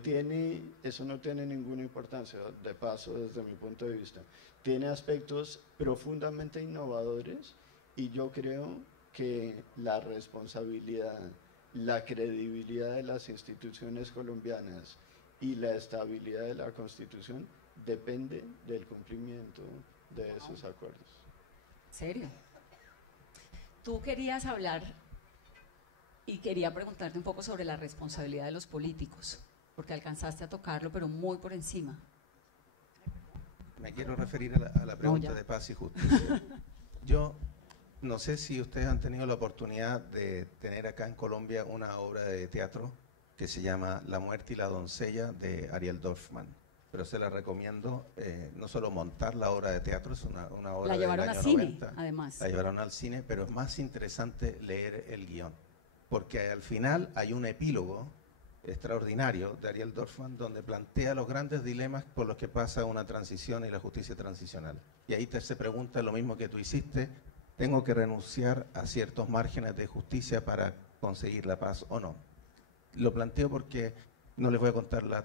eso no tiene ninguna importancia, de paso, desde mi punto de vista. Tiene aspectos profundamente innovadores y yo creo que la responsabilidad, la credibilidad de las instituciones colombianas y la estabilidad de la Constitución depende del cumplimiento de esos acuerdos. ¿Serio? Tú querías hablar y quería preguntarte un poco sobre la responsabilidad de los políticos, porque alcanzaste a tocarlo, pero muy por encima. Me quiero referir a la pregunta de paz y justicia. Yo no sé si ustedes han tenido la oportunidad de tener acá en Colombia una obra de teatro que se llama La muerte y la doncella, de Ariel Dorfman. Pero se la recomiendo, no solo montar la obra de teatro, es una obra del año 90. La llevaron al cine, además. La llevaron al cine, pero es más interesante leer el guión. Porque al final hay un epílogo extraordinario de Ariel Dorfman donde plantea los grandes dilemas por los que pasa una transición y la justicia transicional. Y ahí se pregunta lo mismo que tú hiciste: ¿tengo que renunciar a ciertos márgenes de justicia para conseguir la paz o no? Lo planteo porque no les voy a contar la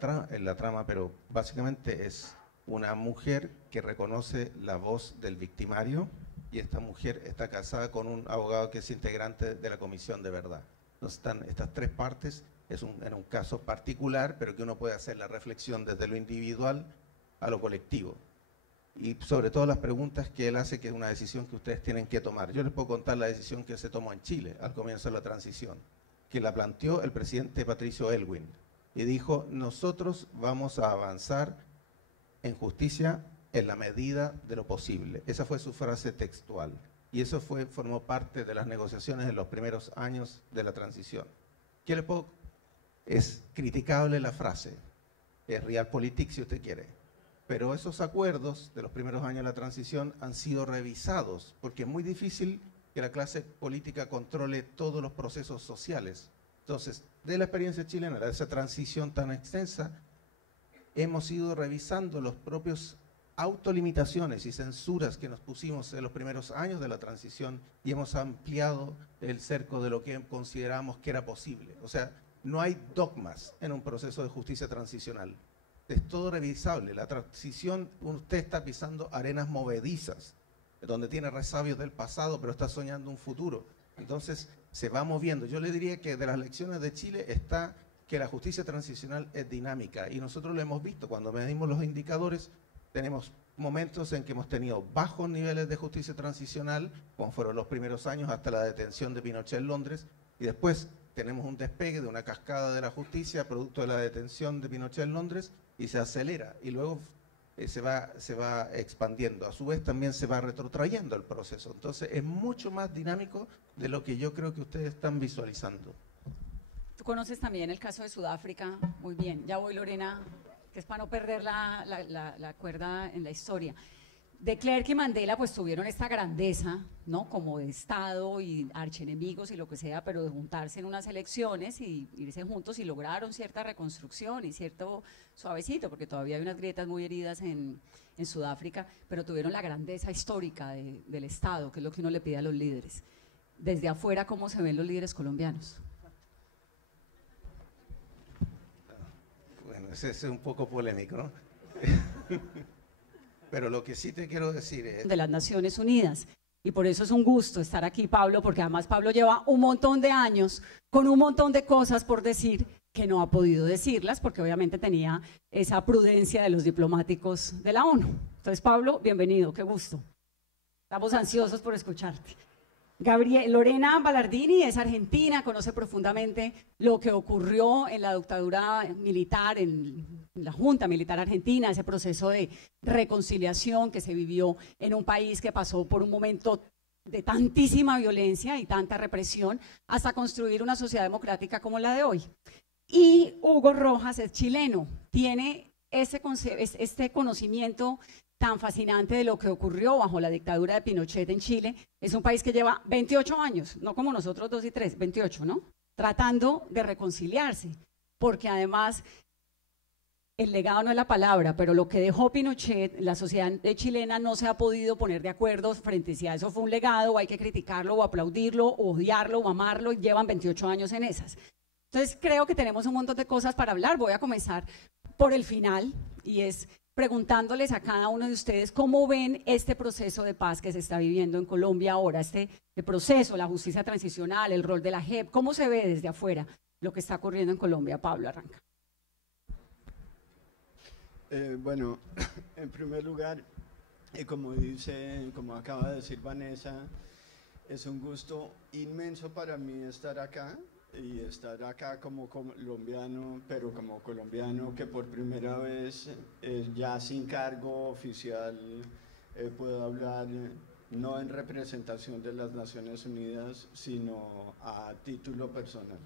trama, pero básicamente es una mujer que reconoce la voz del victimario, y esta mujer está casada con un abogado que es integrante de la Comisión de Verdad. Entonces están estas tres partes, en un caso particular, pero que uno puede hacer la reflexión desde lo individual a lo colectivo. Y sobre todo las preguntas que él hace, que es una decisión que ustedes tienen que tomar. Yo les puedo contar la decisión que se tomó en Chile al comienzo de la transición, que la planteó el presidente Patricio Aylwin, y dijo: nosotros vamos a avanzar en justicia en la medida de lo posible. Esa fue su frase textual, y eso formó parte de las negociaciones en los primeros años de la transición. ¿Qué le puedo? Es criticable la frase, es realpolitik si usted quiere, pero esos acuerdos de los primeros años de la transición han sido revisados, porque es muy difícil que la clase política controle todos los procesos sociales. Entonces, de la experiencia chilena, de esa transición tan extensa, hemos ido revisando los propios autolimitaciones y censuras que nos pusimos en los primeros años de la transición, y hemos ampliado el cerco de lo que consideramos que era posible. O sea, no hay dogmas en un proceso de justicia transicional. Es todo revisable. La transición, usted está pisando arenas movedizas, donde tiene resabios del pasado, pero está soñando un futuro. Entonces, se va moviendo. Yo le diría que de las lecciones de Chile está que la justicia transicional es dinámica, y nosotros lo hemos visto cuando medimos los indicadores. Tenemos momentos en que hemos tenido bajos niveles de justicia transicional, como fueron los primeros años hasta la detención de Pinochet en Londres, y después tenemos un despegue de una cascada de la justicia producto de la detención de Pinochet en Londres, y se acelera, y luego se va expandiendo. A su vez también se va retrotrayendo el proceso. Entonces es mucho más dinámico de lo que yo creo que ustedes están visualizando. Tú conoces también el caso de Sudáfrica muy bien. Ya voy, Lorena, que es para no perder la cuerda en la historia. De Klerk y Mandela pues tuvieron esta grandeza, ¿no?, como de Estado y archienemigos y lo que sea, pero de juntarse en unas elecciones y irse juntos, y lograron cierta reconstrucción y cierto suavecito, porque todavía hay unas grietas muy heridas en Sudáfrica, pero tuvieron la grandeza histórica del Estado, que es lo que uno le pide a los líderes. Desde afuera, ¿cómo se ven los líderes colombianos? Bueno, ese es un poco polémico, ¿no? Pero lo que sí te quiero decir es... de las Naciones Unidas. Y por eso es un gusto estar aquí, Pablo, porque además Pablo lleva un montón de años con un montón de cosas por decir que no ha podido decirlas, porque obviamente tenía esa prudencia de los diplomáticos de la ONU. Entonces, Pablo, bienvenido, qué gusto. Estamos ansiosos por escucharte. Lorena Ballardini es argentina, conoce profundamente lo que ocurrió en la dictadura militar, en la Junta Militar Argentina, ese proceso de reconciliación que se vivió en un país que pasó por un momento de tantísima violencia y tanta represión hasta construir una sociedad democrática como la de hoy. Y Hugo Rojas es chileno, tiene este conocimiento tan fascinante de lo que ocurrió bajo la dictadura de Pinochet en Chile. Es un país que lleva 28 años, no como nosotros 2 y 3, 28, ¿no? Tratando de reconciliarse, porque además el legado no es la palabra, pero lo que dejó Pinochet, la sociedad chilena no se ha podido poner de acuerdo frente a si eso fue un legado o hay que criticarlo o aplaudirlo o odiarlo o amarlo, y llevan 28 años en esas. Entonces creo que tenemos un montón de cosas para hablar. Voy a comenzar por el final y es preguntándoles a cada uno de ustedes cómo ven este proceso de paz que se está viviendo en Colombia ahora, este proceso, la justicia transicional, el rol de la JEP, cómo se ve desde afuera lo que está ocurriendo en Colombia. Pablo, arranca. Bueno, en primer lugar, como acaba de decir Vanessa, es un gusto inmenso para mí estar acá. Y estar acá como colombiano, pero como colombiano que por primera vez, ya sin cargo oficial, puedo hablar no en representación de las Naciones Unidas, sino a título personal.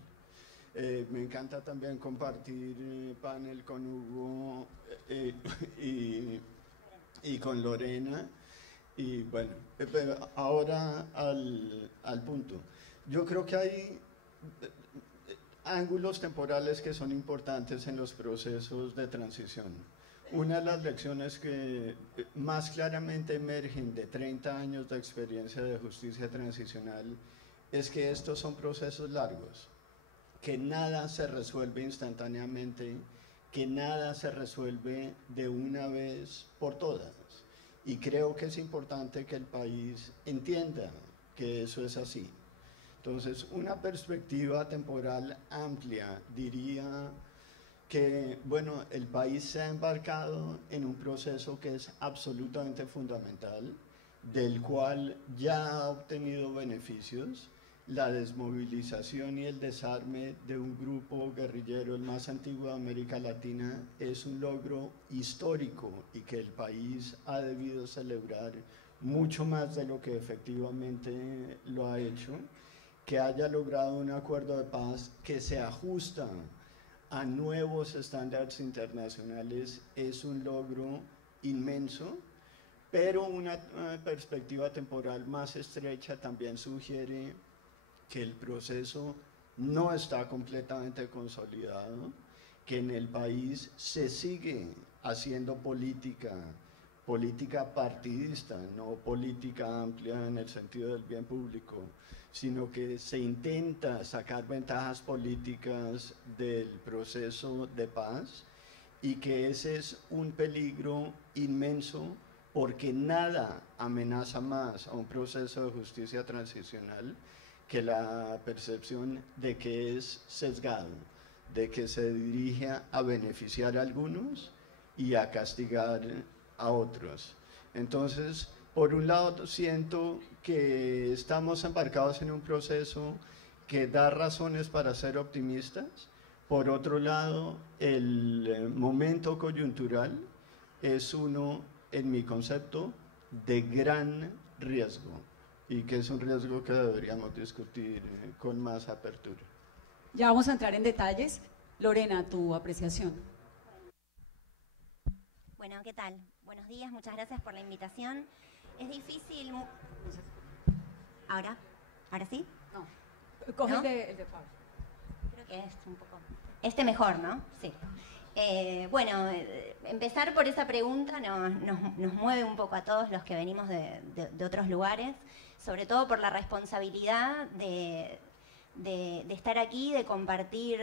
Me encanta también compartir panel con Hugo y con Lorena. Y bueno, ahora al punto. Yo creo que hay ángulos temporales que son importantes en los procesos de transición. Una de las lecciones que más claramente emergen de 30 años de experiencia de justicia transicional es que estos son procesos largos, que nada se resuelve instantáneamente, que nada se resuelve de una vez por todas. Y creo que es importante que el país entienda que eso es así. Entonces, una perspectiva temporal amplia diría que, bueno, el país se ha embarcado en un proceso que es absolutamente fundamental, del cual ya ha obtenido beneficios. La desmovilización y el desarme de un grupo guerrillero, el más antiguo de América Latina, es un logro histórico y que el país ha debido celebrar mucho más de lo que efectivamente lo ha hecho. Que haya logrado un acuerdo de paz que se ajusta a nuevos estándares internacionales es un logro inmenso, pero una perspectiva temporal más estrecha también sugiere que el proceso no está completamente consolidado, que en el país se sigue haciendo política partidista, no política amplia en el sentido del bien público, sino que se intenta sacar ventajas políticas del proceso de paz y que ese es un peligro inmenso porque nada amenaza más a un proceso de justicia transicional que la percepción de que es sesgado, de que se dirige a beneficiar a algunos y a castigar a otros. Entonces, por un lado siento que estamos embarcados en un proceso que da razones para ser optimistas. Por otro lado, el momento coyuntural es uno, en mi concepto, de gran riesgo y que es un riesgo que deberíamos discutir con más apertura. Ya vamos a entrar en detalles. Lorena, tu apreciación. Bueno, ¿qué tal? Buenos días, muchas gracias por la invitación. Es difícil... ¿Ahora? ¿Ahora sí? No. Coge ¿no? el de Pablo. Creo que es un poco... Este mejor, ¿no? Sí. Bueno, empezar por esa pregunta nos mueve un poco a todos los que venimos de otros lugares, sobre todo por la responsabilidad de estar aquí, de compartir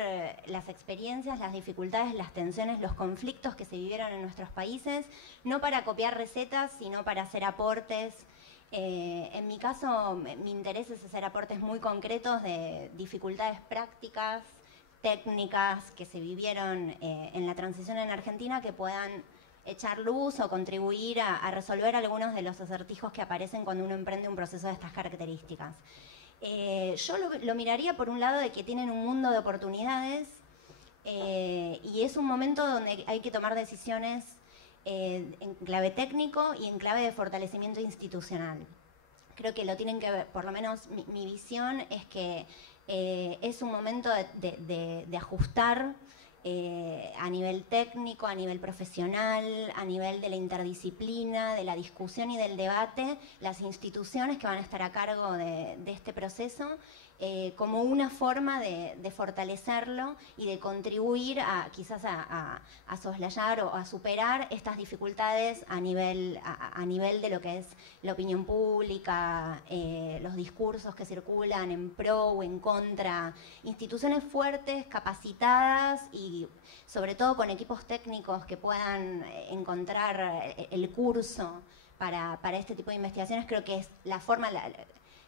las experiencias, las dificultades, las tensiones, los conflictos que se vivieron en nuestros países, no para copiar recetas, sino para hacer aportes. En mi caso, mi interés es hacer aportes muy concretos de dificultades prácticas, técnicas que se vivieron en la transición en Argentina que puedan echar luz o contribuir a resolver algunos de los acertijos que aparecen cuando uno emprende un proceso de estas características. Yo lo miraría por un lado de que tienen un mundo de oportunidades y es un momento donde hay que tomar decisiones en clave técnico y en clave de fortalecimiento institucional. Creo que lo tienen que ver, por lo menos mi visión es que es un momento de ajustar a nivel técnico, a nivel profesional, a nivel de la interdisciplina, de la discusión y del debate, las instituciones que van a estar a cargo de este proceso, como una forma de fortalecerlo y de contribuir a quizás a soslayar o a superar estas dificultades a nivel de lo que es la opinión pública, los discursos que circulan en pro o en contra, instituciones fuertes, capacitadas y sobre todo con equipos técnicos que puedan encontrar el curso para este tipo de investigaciones. Creo que es la forma,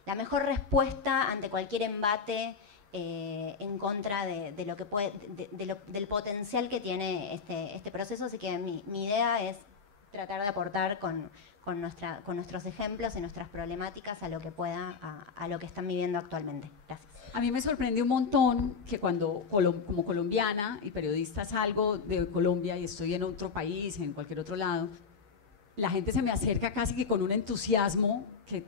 la mejor respuesta ante cualquier embate en contra de lo que puede, del potencial que tiene este proceso. Así que mi idea es tratar de aportar con nuestros ejemplos y nuestras problemáticas a lo que pueda, a lo que están viviendo actualmente. Gracias. A mí me sorprende un montón que cuando como colombiana y periodista salgo de Colombia y estoy en otro país, en cualquier otro lado, la gente se me acerca casi que con un entusiasmo que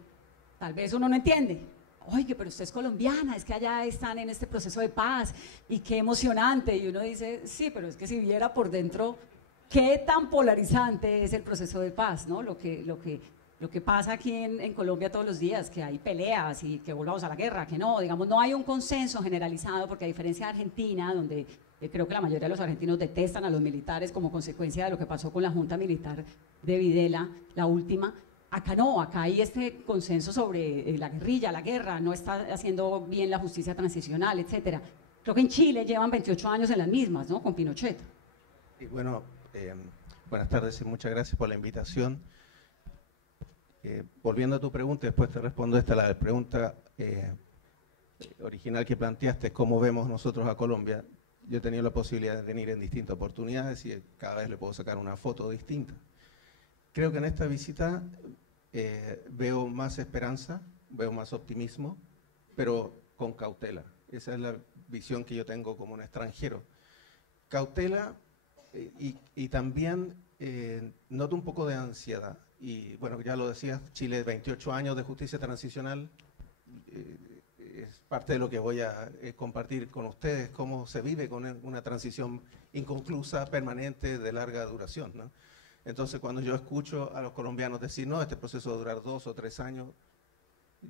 tal vez uno no entiende. Oye, pero usted es colombiana, es que allá están en este proceso de paz y qué emocionante. Y uno dice, sí, pero es que si viera por dentro qué tan polarizante es el proceso de paz, ¿no? Lo que pasa aquí en Colombia todos los días, que hay peleas y que volvamos a la guerra, que no, digamos, no hay un consenso generalizado, porque a diferencia de Argentina, donde creo que la mayoría de los argentinos detestan a los militares como consecuencia de lo que pasó con la junta militar de Videla, la última. Acá no, acá hay este consenso sobre la guerrilla, la guerra, no está haciendo bien la justicia transicional, etcétera. Creo que en Chile llevan 28 años en las mismas, ¿no? Con Pinochet. Y bueno, buenas tardes y muchas gracias por la invitación. Volviendo a tu pregunta, después te respondo esta, la pregunta original que planteaste, ¿cómo vemos nosotros a Colombia? Yo he tenido la posibilidad de venir en distintas oportunidades y cada vez le puedo sacar una foto distinta. Creo que en esta visita veo más esperanza, veo más optimismo, pero con cautela. Esa es la visión que yo tengo como un extranjero. Cautela y también noto un poco de ansiedad. Y bueno, ya lo decías, Chile, 28 años de justicia transicional, es parte de lo que voy a compartir con ustedes, cómo se vive con una transición inconclusa, permanente, de larga duración, ¿no? Entonces, cuando yo escucho a los colombianos decir, no, este proceso va a durar 2 o 3 años,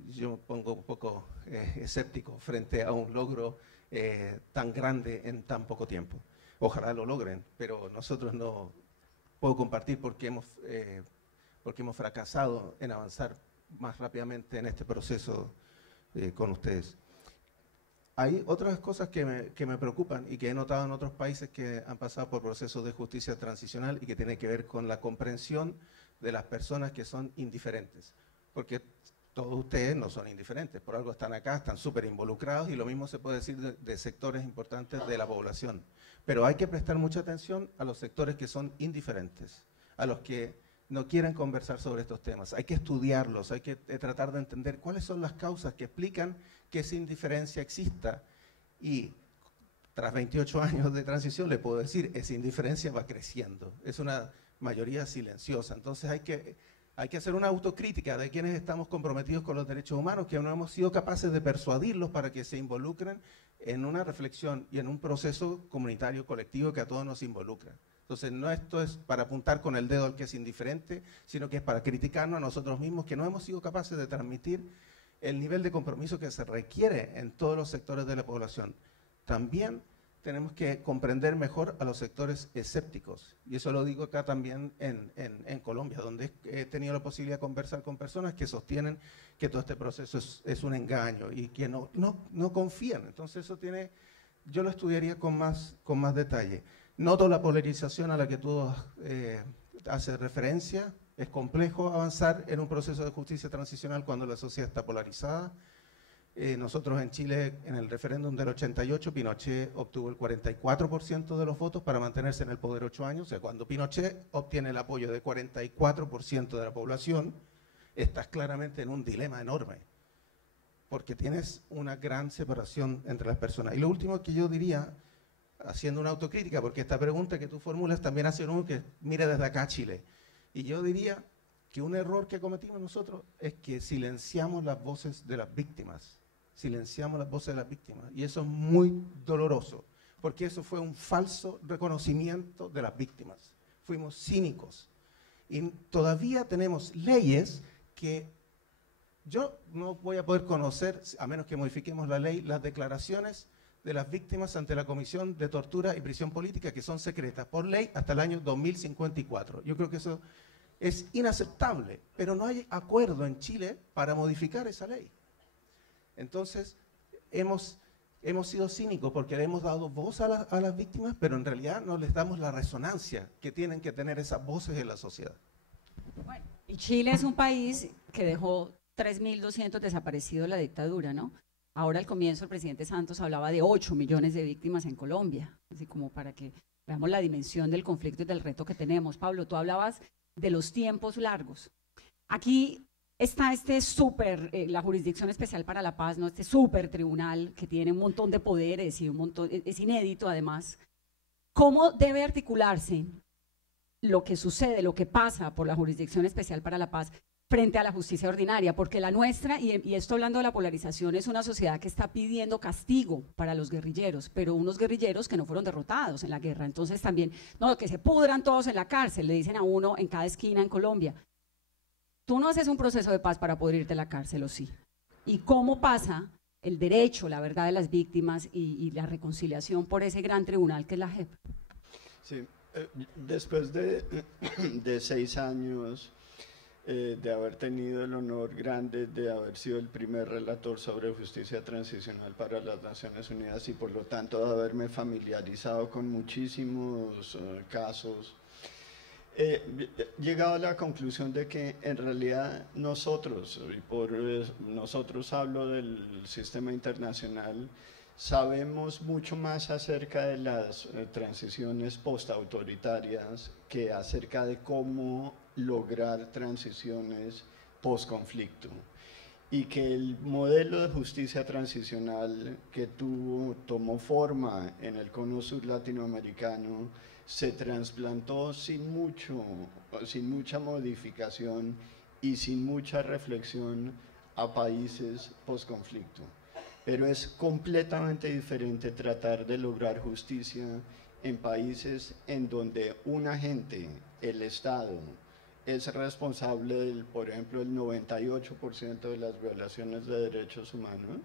yo me pongo un poco escéptico frente a un logro tan grande en tan poco tiempo. Ojalá lo logren, pero nosotros no puedo compartir porque hemos fracasado en avanzar más rápidamente en este proceso con ustedes. Hay otras cosas que me preocupan y que he notado en otros países que han pasado por procesos de justicia transicional y que tienen que ver con la comprensión de las personas que son indiferentes. Porque todos ustedes no son indiferentes, por algo están acá, están súper involucrados y lo mismo se puede decir de sectores importantes de la población. Pero hay que prestar mucha atención a los sectores que son indiferentes, a los que no quieren conversar sobre estos temas. Hay que estudiarlos, hay que tratar de entender cuáles son las causas que explican que esa indiferencia exista. Y tras 28 años de transición le puedo decir, esa indiferencia va creciendo. Es una mayoría silenciosa. Entonces hay que hacer una autocrítica de quienes estamos comprometidos con los derechos humanos, que no hemos sido capaces de persuadirlos para que se involucren en una reflexión y en un proceso comunitario colectivo que a todos nos involucra. Entonces, no esto es para apuntar con el dedo al que es indiferente, sino que es para criticarnos a nosotros mismos que no hemos sido capaces de transmitir el nivel de compromiso que se requiere en todos los sectores de la población. También tenemos que comprender mejor a los sectores escépticos, y eso lo digo acá también en Colombia, donde he tenido la posibilidad de conversar con personas que sostienen que todo este proceso es un engaño y que no confían. Entonces, eso yo lo estudiaría con más detalle. Noto la polarización a la que tú haces referencia. Es complejo avanzar en un proceso de justicia transicional cuando la sociedad está polarizada. Nosotros en Chile, en el referéndum del 88, Pinochet obtuvo el 44% de los votos para mantenerse en el poder 8 años. O sea, cuando Pinochet obtiene el apoyo de 44% de la población, estás claramente en un dilema enorme, porque tienes una gran separación entre las personas. Y lo último que yo diría, haciendo una autocrítica, porque esta pregunta que tú formulas también hace uno que mire desde acá a Chile. Y yo diría que un error que cometimos nosotros es que silenciamos las voces de las víctimas. Silenciamos las voces de las víctimas. Y eso es muy doloroso, porque eso fue un falso reconocimiento de las víctimas. Fuimos cínicos. Y todavía tenemos leyes que yo no voy a poder conocer, a menos que modifiquemos la ley, las declaraciones de las víctimas ante la Comisión de Tortura y Prisión Política, que son secretas por ley hasta el año 2054. Yo creo que eso es inaceptable, pero no hay acuerdo en Chile para modificar esa ley. Entonces, hemos sido cínicos porque le hemos dado voz a las víctimas, pero en realidad no les damos la resonancia que tienen que tener esas voces en la sociedad. Bueno, y Chile es un país que dejó 3.200 desaparecidos de la dictadura, ¿no? Ahora al comienzo el presidente Santos hablaba de 8 millones de víctimas en Colombia, así como para que veamos la dimensión del conflicto y del reto que tenemos. Pablo, tú hablabas de los tiempos largos. Aquí está la Jurisdicción Especial para la Paz, ¿no? Este súper tribunal que tiene un montón de poderes y es inédito además. ¿Cómo debe articularse lo que sucede, lo que pasa por la Jurisdicción Especial para la Paz frente a la justicia ordinaria? Porque la nuestra, y esto hablando de la polarización, es una sociedad que está pidiendo castigo para los guerrilleros, pero unos guerrilleros que no fueron derrotados en la guerra. Entonces también, no, que se pudran todos en la cárcel, le dicen a uno en cada esquina en Colombia. Tú no haces un proceso de paz para poder irte a la cárcel, ¿o sí? ¿Y cómo pasa el derecho, la verdad de las víctimas y la reconciliación por ese gran tribunal que es la JEP? Sí, después de 6 años de haber tenido el honor grande de haber sido el primer relator sobre justicia transicional para las Naciones Unidas y por lo tanto de haberme familiarizado con muchísimos casos, he llegado a la conclusión de que en realidad nosotros, y por nosotros hablo del sistema internacional, sabemos mucho más acerca de las transiciones postautoritarias que acerca de cómo lograr transiciones postconflicto. Y que el modelo de justicia transicional que tomó forma en el Cono Sur latinoamericano se trasplantó sin mucha modificación y sin mucha reflexión a países postconflicto. Pero es completamente diferente tratar de lograr justicia en países en donde un agente, el Estado, es responsable del, por ejemplo, el 98% de las violaciones de derechos humanos,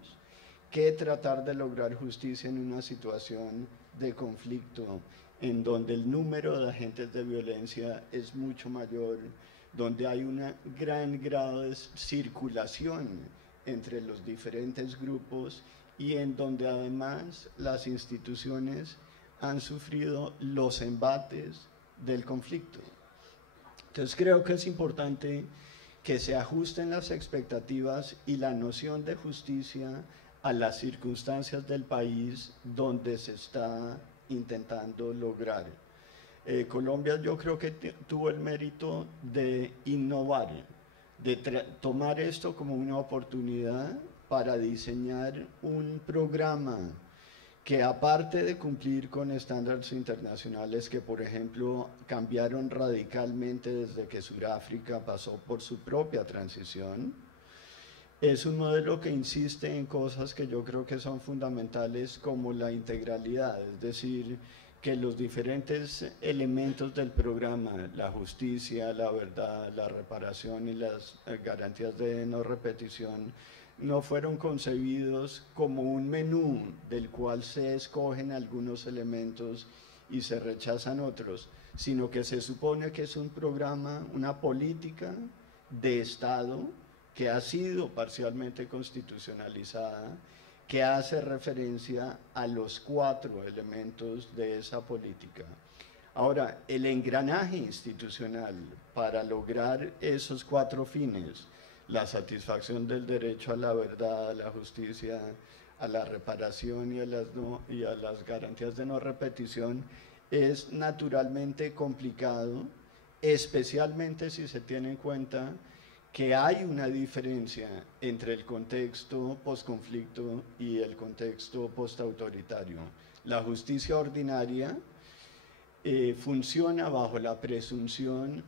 que tratar de lograr justicia en una situación de conflicto en donde el número de agentes de violencia es mucho mayor, donde hay un gran grado de circulación entre los diferentes grupos y en donde además las instituciones han sufrido los embates del conflicto. Entonces creo que es importante que se ajusten las expectativas y la noción de justicia a las circunstancias del país donde se está intentando lograr. Colombia yo creo que tuvo el mérito de innovar, de tomar esto como una oportunidad para diseñar un programa que aparte de cumplir con estándares internacionales que por ejemplo cambiaron radicalmente desde que Sudáfrica pasó por su propia transición, es un modelo que insiste en cosas que yo creo que son fundamentales como la integralidad, es decir, que los diferentes elementos del programa, la justicia, la verdad, la reparación y las garantías de no repetición, no fueron concebidos como un menú del cual se escogen algunos elementos y se rechazan otros, sino que se supone que es un programa, una política de Estado que ha sido parcialmente constitucionalizada, que hace referencia a los 4 elementos de esa política. Ahora, el engranaje institucional para lograr esos 4 fines, la satisfacción del derecho a la verdad, a la justicia, a la reparación y a las garantías de no repetición es naturalmente complicado, especialmente si se tiene en cuenta que hay una diferencia entre el contexto posconflicto y el contexto postautoritario. La justicia ordinaria funciona bajo la presunción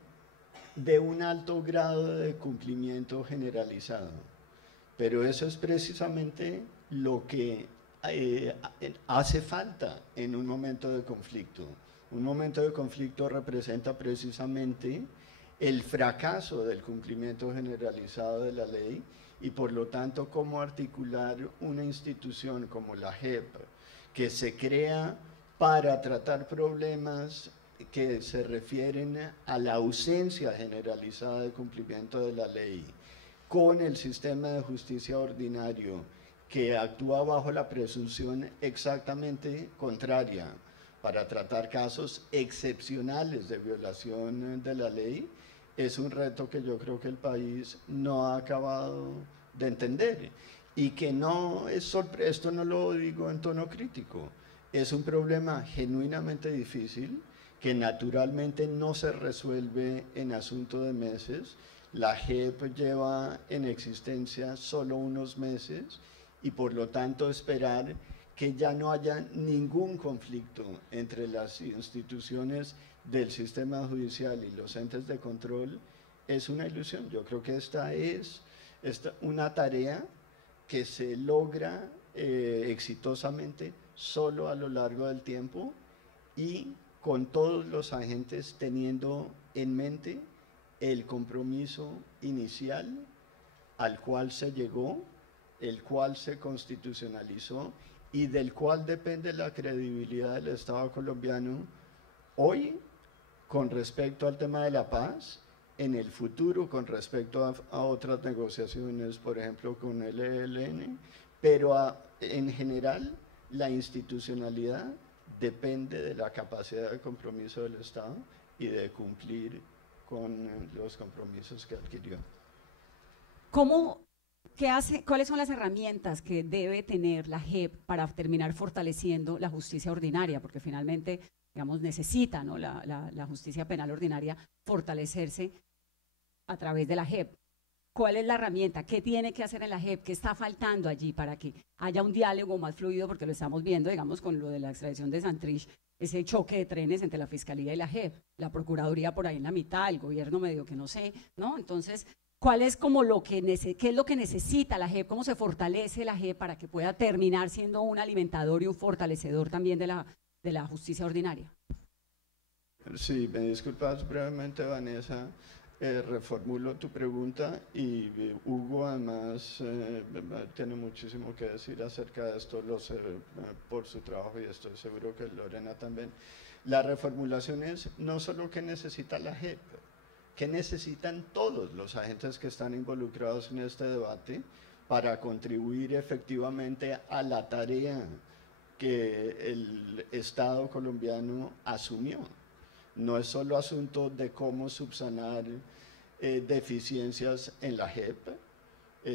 de un alto grado de cumplimiento generalizado, pero eso es precisamente lo que hace falta en un momento de conflicto. Un momento de conflicto representa precisamente el fracaso del cumplimiento generalizado de la ley y por lo tanto cómo articular una institución como la JEP que se crea para tratar problemas que se refieren a la ausencia generalizada de cumplimiento de la ley con el sistema de justicia ordinario que actúa bajo la presunción exactamente contraria para tratar casos excepcionales de violación de la ley, es un reto que yo creo que el país no ha acabado de entender y que no es esto no lo digo en tono crítico, es un problema genuinamente difícil que naturalmente no se resuelve en asunto de meses. La JEP lleva en existencia solo unos meses y por lo tanto esperar que ya no haya ningún conflicto entre las instituciones del sistema judicial y los entes de control es una ilusión. Yo creo que esta es una tarea que se logra exitosamente solo a lo largo del tiempo y con todos los agentes teniendo en mente el compromiso inicial al cual se llegó, el cual se constitucionalizó y del cual depende la credibilidad del Estado colombiano hoy con respecto al tema de la paz, en el futuro con respecto a otras negociaciones, por ejemplo con el ELN, pero en general la institucionalidad depende de la capacidad de compromiso del Estado y de cumplir con los compromisos que adquirió. ¿Cuáles son las herramientas que debe tener la JEP para terminar fortaleciendo la justicia ordinaria? Porque finalmente, digamos, necesita, ¿no?, la justicia penal ordinaria fortalecerse a través de la JEP. ¿Cuál es la herramienta? ¿Qué tiene que hacer en la JEP? ¿Qué está faltando allí para que haya un diálogo más fluido? Porque lo estamos viendo, digamos, con lo de la extradición de Santrich, ese choque de trenes entre la Fiscalía y la JEP, la Procuraduría por ahí en la mitad, el gobierno medio que no sé, ¿no? Entonces, ¿cuál es como qué es lo que necesita la JEP? ¿Cómo se fortalece la JEP para que pueda terminar siendo un alimentador y un fortalecedor también de la justicia ordinaria? Sí, me disculpas brevemente, Vanessa. Reformulo tu pregunta y Hugo además tiene muchísimo que decir acerca de esto, lo sé por su trabajo y estoy seguro que Lorena también. La reformulación es no solo que necesita la JEP, que necesitan todos los agentes que están involucrados en este debate para contribuir efectivamente a la tarea que el Estado colombiano asumió. No es solo asunto de cómo subsanar deficiencias en la JEP,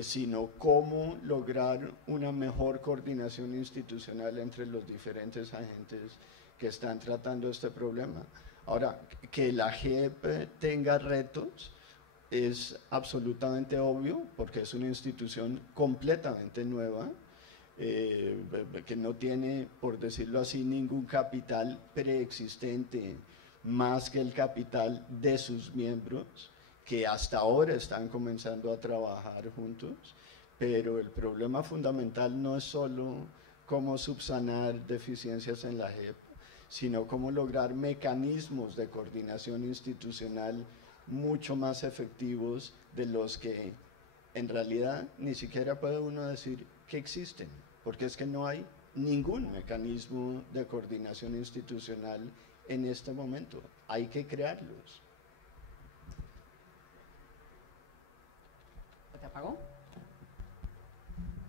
sino cómo lograr una mejor coordinación institucional entre los diferentes agentes que están tratando este problema. Ahora, que la JEP tenga retos es absolutamente obvio, porque es una institución completamente nueva, que no tiene, por decirlo así, ningún capital preexistente más que el capital de sus miembros, que hasta ahora están comenzando a trabajar juntos, pero el problema fundamental no es solo cómo subsanar deficiencias en la JEP, sino cómo lograr mecanismos de coordinación institucional mucho más efectivos de los que en realidad ni siquiera puede uno decir que existen, porque es que no hay ningún mecanismo de coordinación institucional en este momento, hay que crearlos. ¿Te apagó?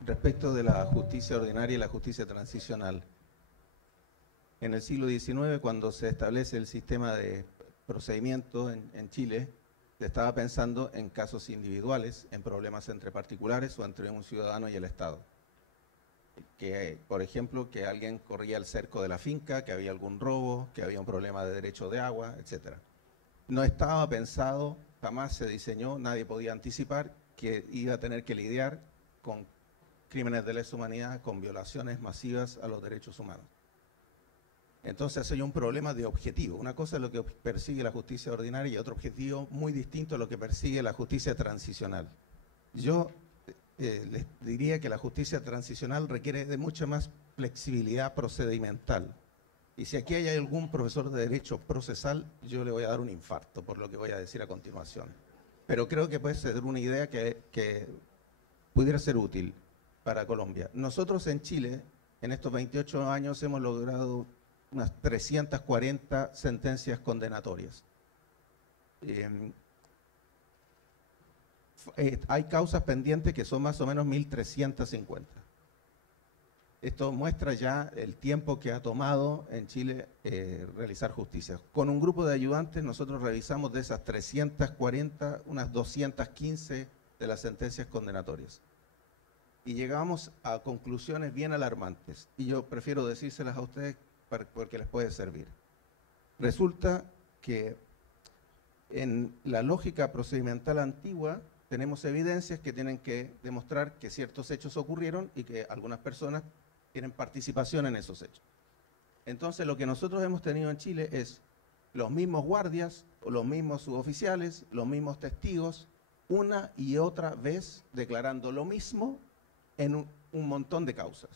Respecto de la justicia ordinaria y la justicia transicional, en el siglo XIX, cuando se establece el sistema de procedimiento en Chile, se estaba pensando en casos individuales, en problemas entre particulares o entre un ciudadano y el Estado. Que, por ejemplo, que alguien corría el cerco de la finca, que había algún robo, que había un problema de derecho de agua, etc. No estaba pensado, jamás se diseñó, nadie podía anticipar que iba a tener que lidiar con crímenes de lesa humanidad, con violaciones masivas a los derechos humanos. Entonces hay un problema de objetivo. Una cosa es lo que persigue la justicia ordinaria y otro objetivo muy distinto a lo que persigue la justicia transicional. Yo les diría que la justicia transicional requiere de mucha más flexibilidad procedimental. Y si aquí hay algún profesor de derecho procesal, yo le voy a dar un infarto por lo que voy a decir a continuación. Pero creo que puede ser una idea que pudiera ser útil para Colombia. Nosotros en Chile, en estos 28 años, hemos logrado unas 340 sentencias condenatorias. Hay causas pendientes que son más o menos 1.350. Esto muestra ya el tiempo que ha tomado en Chile realizar justicia. Con un grupo de ayudantes nosotros revisamos de esas 340, unas 215 de las sentencias condenatorias. Y llegamos a conclusiones bien alarmantes. Y yo prefiero decírselas a ustedes porque les puede servir. Resulta que en la lógica procedimental antigua tenemos evidencias que tienen que demostrar que ciertos hechos ocurrieron y que algunas personas tienen participación en esos hechos. Entonces lo que nosotros hemos tenido en Chile es los mismos guardias, o los mismos suboficiales, los mismos testigos, una y otra vez declarando lo mismo en un montón de causas.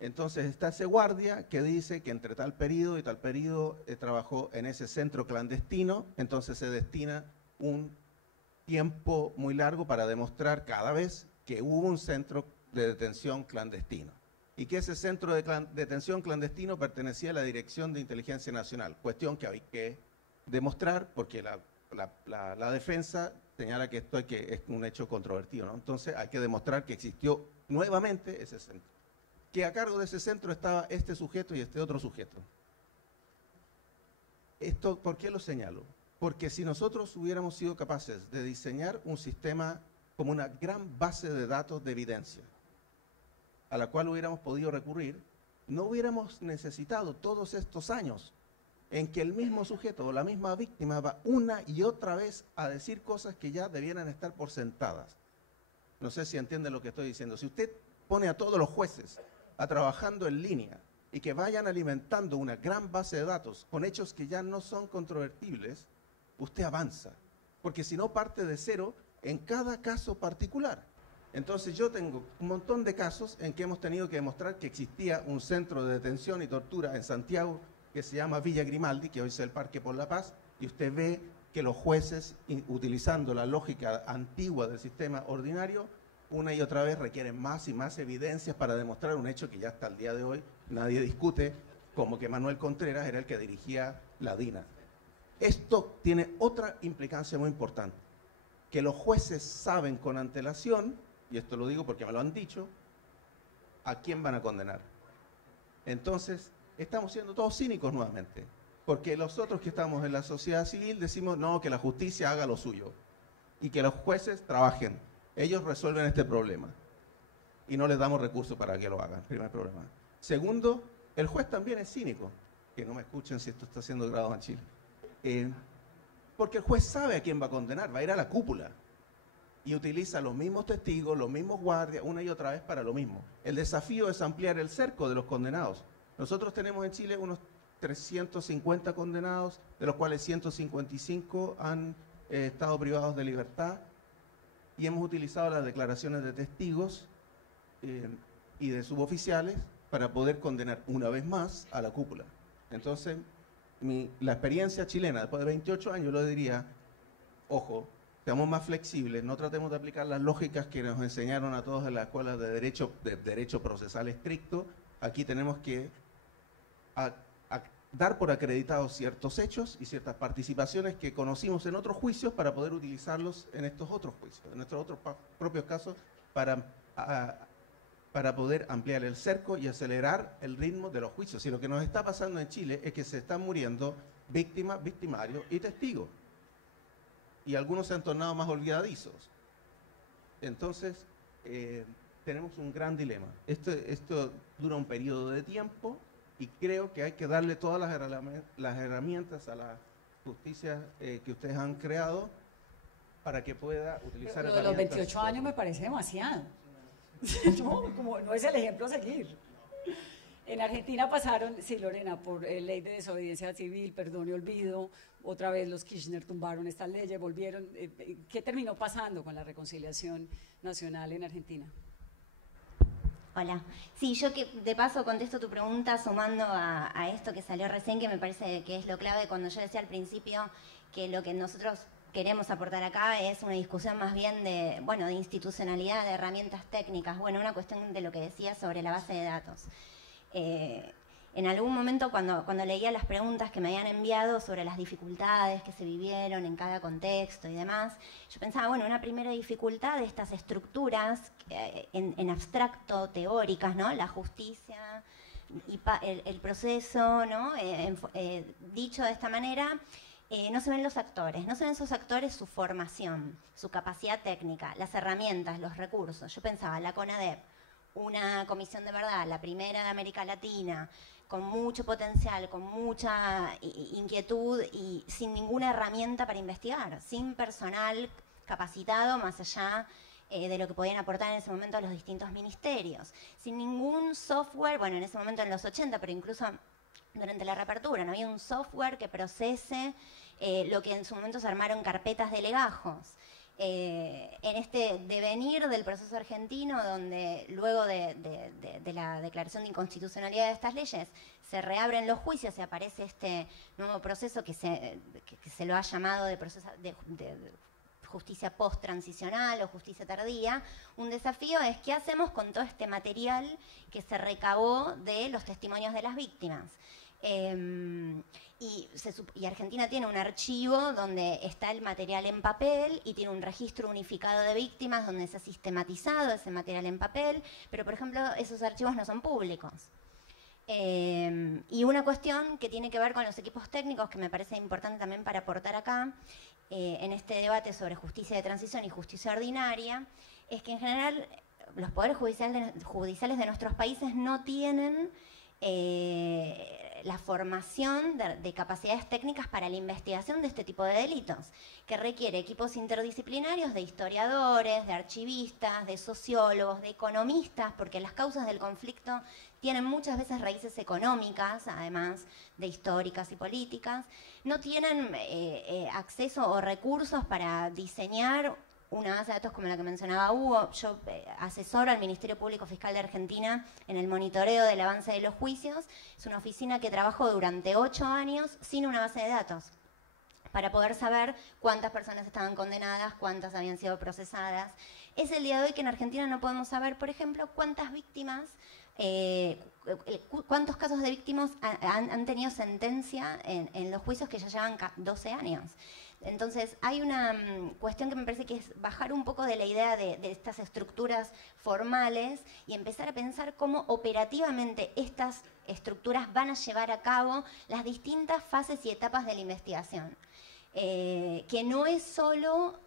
Entonces está ese guardia que dice que entre tal periodo y tal periodo trabajó en ese centro clandestino, entonces se destina un tiempo muy largo para demostrar cada vez que hubo un centro de detención clandestino y que ese centro de detención clandestino pertenecía a la Dirección de Inteligencia Nacional, cuestión que hay que demostrar porque la defensa señala que esto es un hecho controvertido, ¿no? Entonces hay que demostrar que existió nuevamente ese centro, que a cargo de ese centro estaba este sujeto y este otro sujeto. Esto, ¿por qué lo señalo? Porque si nosotros hubiéramos sido capaces de diseñar un sistema como una gran base de datos de evidencia, a la cual hubiéramos podido recurrir, no hubiéramos necesitado todos estos años en que el mismo sujeto o la misma víctima va una y otra vez a decir cosas que ya debieran estar por sentadas. No sé si entienden lo que estoy diciendo. Si usted pone a todos los jueces a trabajando en línea y que vayan alimentando una gran base de datos con hechos que ya no son controvertibles, usted avanza, porque si no parte de cero en cada caso particular. Entonces yo tengo un montón de casos en que hemos tenido que demostrar que existía un centro de detención y tortura en Santiago que se llama Villa Grimaldi, que hoy es el Parque por la Paz, y usted ve que los jueces, utilizando la lógica antigua del sistema ordinario, una y otra vez requieren más y más evidencias para demostrar un hecho que ya hasta el día de hoy nadie discute, como que Manuel Contreras era el que dirigía la DINA. Esto tiene otra implicancia muy importante, que los jueces saben con antelación, y esto lo digo porque me lo han dicho, a quién van a condenar. Entonces, estamos siendo todos cínicos nuevamente, porque los otros que estamos en la sociedad civil decimos, no, que la justicia haga lo suyo, y que los jueces trabajen. Ellos resuelven este problema, y no les damos recursos para que lo hagan, primer problema. Segundo, el juez también es cínico, que no me escuchen si esto está siendo grabado en Chile. Porque el juez sabe a quién va a condenar, va a ir a la cúpula y utiliza los mismos testigos, los mismos guardias, una y otra vez para lo mismo. El desafío es ampliar el cerco de los condenados. Nosotros tenemos en Chile unos 350 condenados, de los cuales 155 han estado privados de libertad, y hemos utilizado las declaraciones de testigos y de suboficiales para poder condenar una vez más a la cúpula. Entonces, la experiencia chilena, después de 28 años, yo lo diría, ojo, seamos más flexibles, no tratemos de aplicar las lógicas que nos enseñaron a todos en la escuela de derecho procesal estricto. Aquí tenemos que dar por acreditados ciertos hechos y ciertas participaciones que conocimos en otros juicios para poder utilizarlos en estos otros juicios, en nuestros otros propios casos, para poder ampliar el cerco y acelerar el ritmo de los juicios. Y lo que nos está pasando en Chile es que se están muriendo víctimas, victimarios y testigos. y algunos se han tornado más olvidadizos. Entonces, tenemos un gran dilema. Esto dura un periodo de tiempo y creo que hay que darle todas las herramientas a la justicia que ustedes han creado para que pueda utilizar Pero lo de los 28 años me parece demasiado. No es el ejemplo a seguir. En Argentina pasaron, sí, Lorena, por ley de desobediencia civil, perdón y olvido, otra vez los Kirchner tumbaron estas leyes, volvieron. ¿Qué terminó pasando con la reconciliación nacional en Argentina? Hola. Sí, yo que de paso contesto tu pregunta sumando a esto que salió recién, que me parece que es lo clave cuando yo decía al principio que lo que nosotros queremos aportar acá es una discusión más bien de, bueno, de institucionalidad, de herramientas técnicas, bueno, una cuestión de lo que decía sobre la base de datos. En algún momento cuando leía las preguntas que me habían enviado sobre las dificultades que se vivieron en cada contexto y demás, yo pensaba, bueno, una primera dificultad de estas estructuras en abstracto, teóricas, ¿no? La justicia y el proceso, ¿no? Dicho de esta manera, no se ven los actores, no se ven esos actores, su formación, su capacidad técnica, las herramientas, los recursos. Yo pensaba, la CONADEP, una comisión de verdad, la primera de América Latina, con mucho potencial, con mucha inquietud y sin ninguna herramienta para investigar, sin personal capacitado más allá de lo que podían aportar en ese momento los distintos ministerios, sin ningún software, bueno, en ese momento en los 80, pero incluso durante la reapertura, no había un software que procese lo que en su momento se armaron carpetas de legajos. En este devenir del proceso argentino, donde luego de la declaración de inconstitucionalidad de estas leyes se reabren los juicios y aparece este nuevo proceso que se lo ha llamado de proceso de justicia post-transicional o justicia tardía, un desafío es qué hacemos con todo este material que se recabó de los testimonios de las víctimas. Y Argentina tiene un archivo donde está el material en papel y tiene un registro unificado de víctimas donde se ha sistematizado ese material en papel, pero por ejemplo esos archivos no son públicos. Y una cuestión que tiene que ver con los equipos técnicos, que me parece importante también para aportar acá, en este debate sobre justicia de transición y justicia ordinaria, es que en general los poderes judiciales de nuestros países no tienen la formación de capacidades técnicas para la investigación de este tipo de delitos, que requiere equipos interdisciplinarios de historiadores, de archivistas, de sociólogos, de economistas, porque las causas del conflicto tienen muchas veces raíces económicas, además de históricas y políticas, no tienen acceso o recursos para diseñar una base de datos como la que mencionaba Hugo. Yo asesoro al Ministerio Público Fiscal de Argentina en el monitoreo del avance de los juicios. Es una oficina que trabajó durante 8 años sin una base de datos, para poder saber cuántas personas estaban condenadas, cuántas habían sido procesadas. Es el día de hoy que en Argentina no podemos saber, por ejemplo, cuántas víctimas, cuántos casos de víctimas han tenido sentencia en los juicios que ya llevan 12 años. Entonces, hay una cuestión que me parece que es bajar un poco de la idea de estas estructuras formales y empezar a pensar cómo operativamente estas estructuras van a llevar a cabo las distintas fases y etapas de la investigación. Que no es solo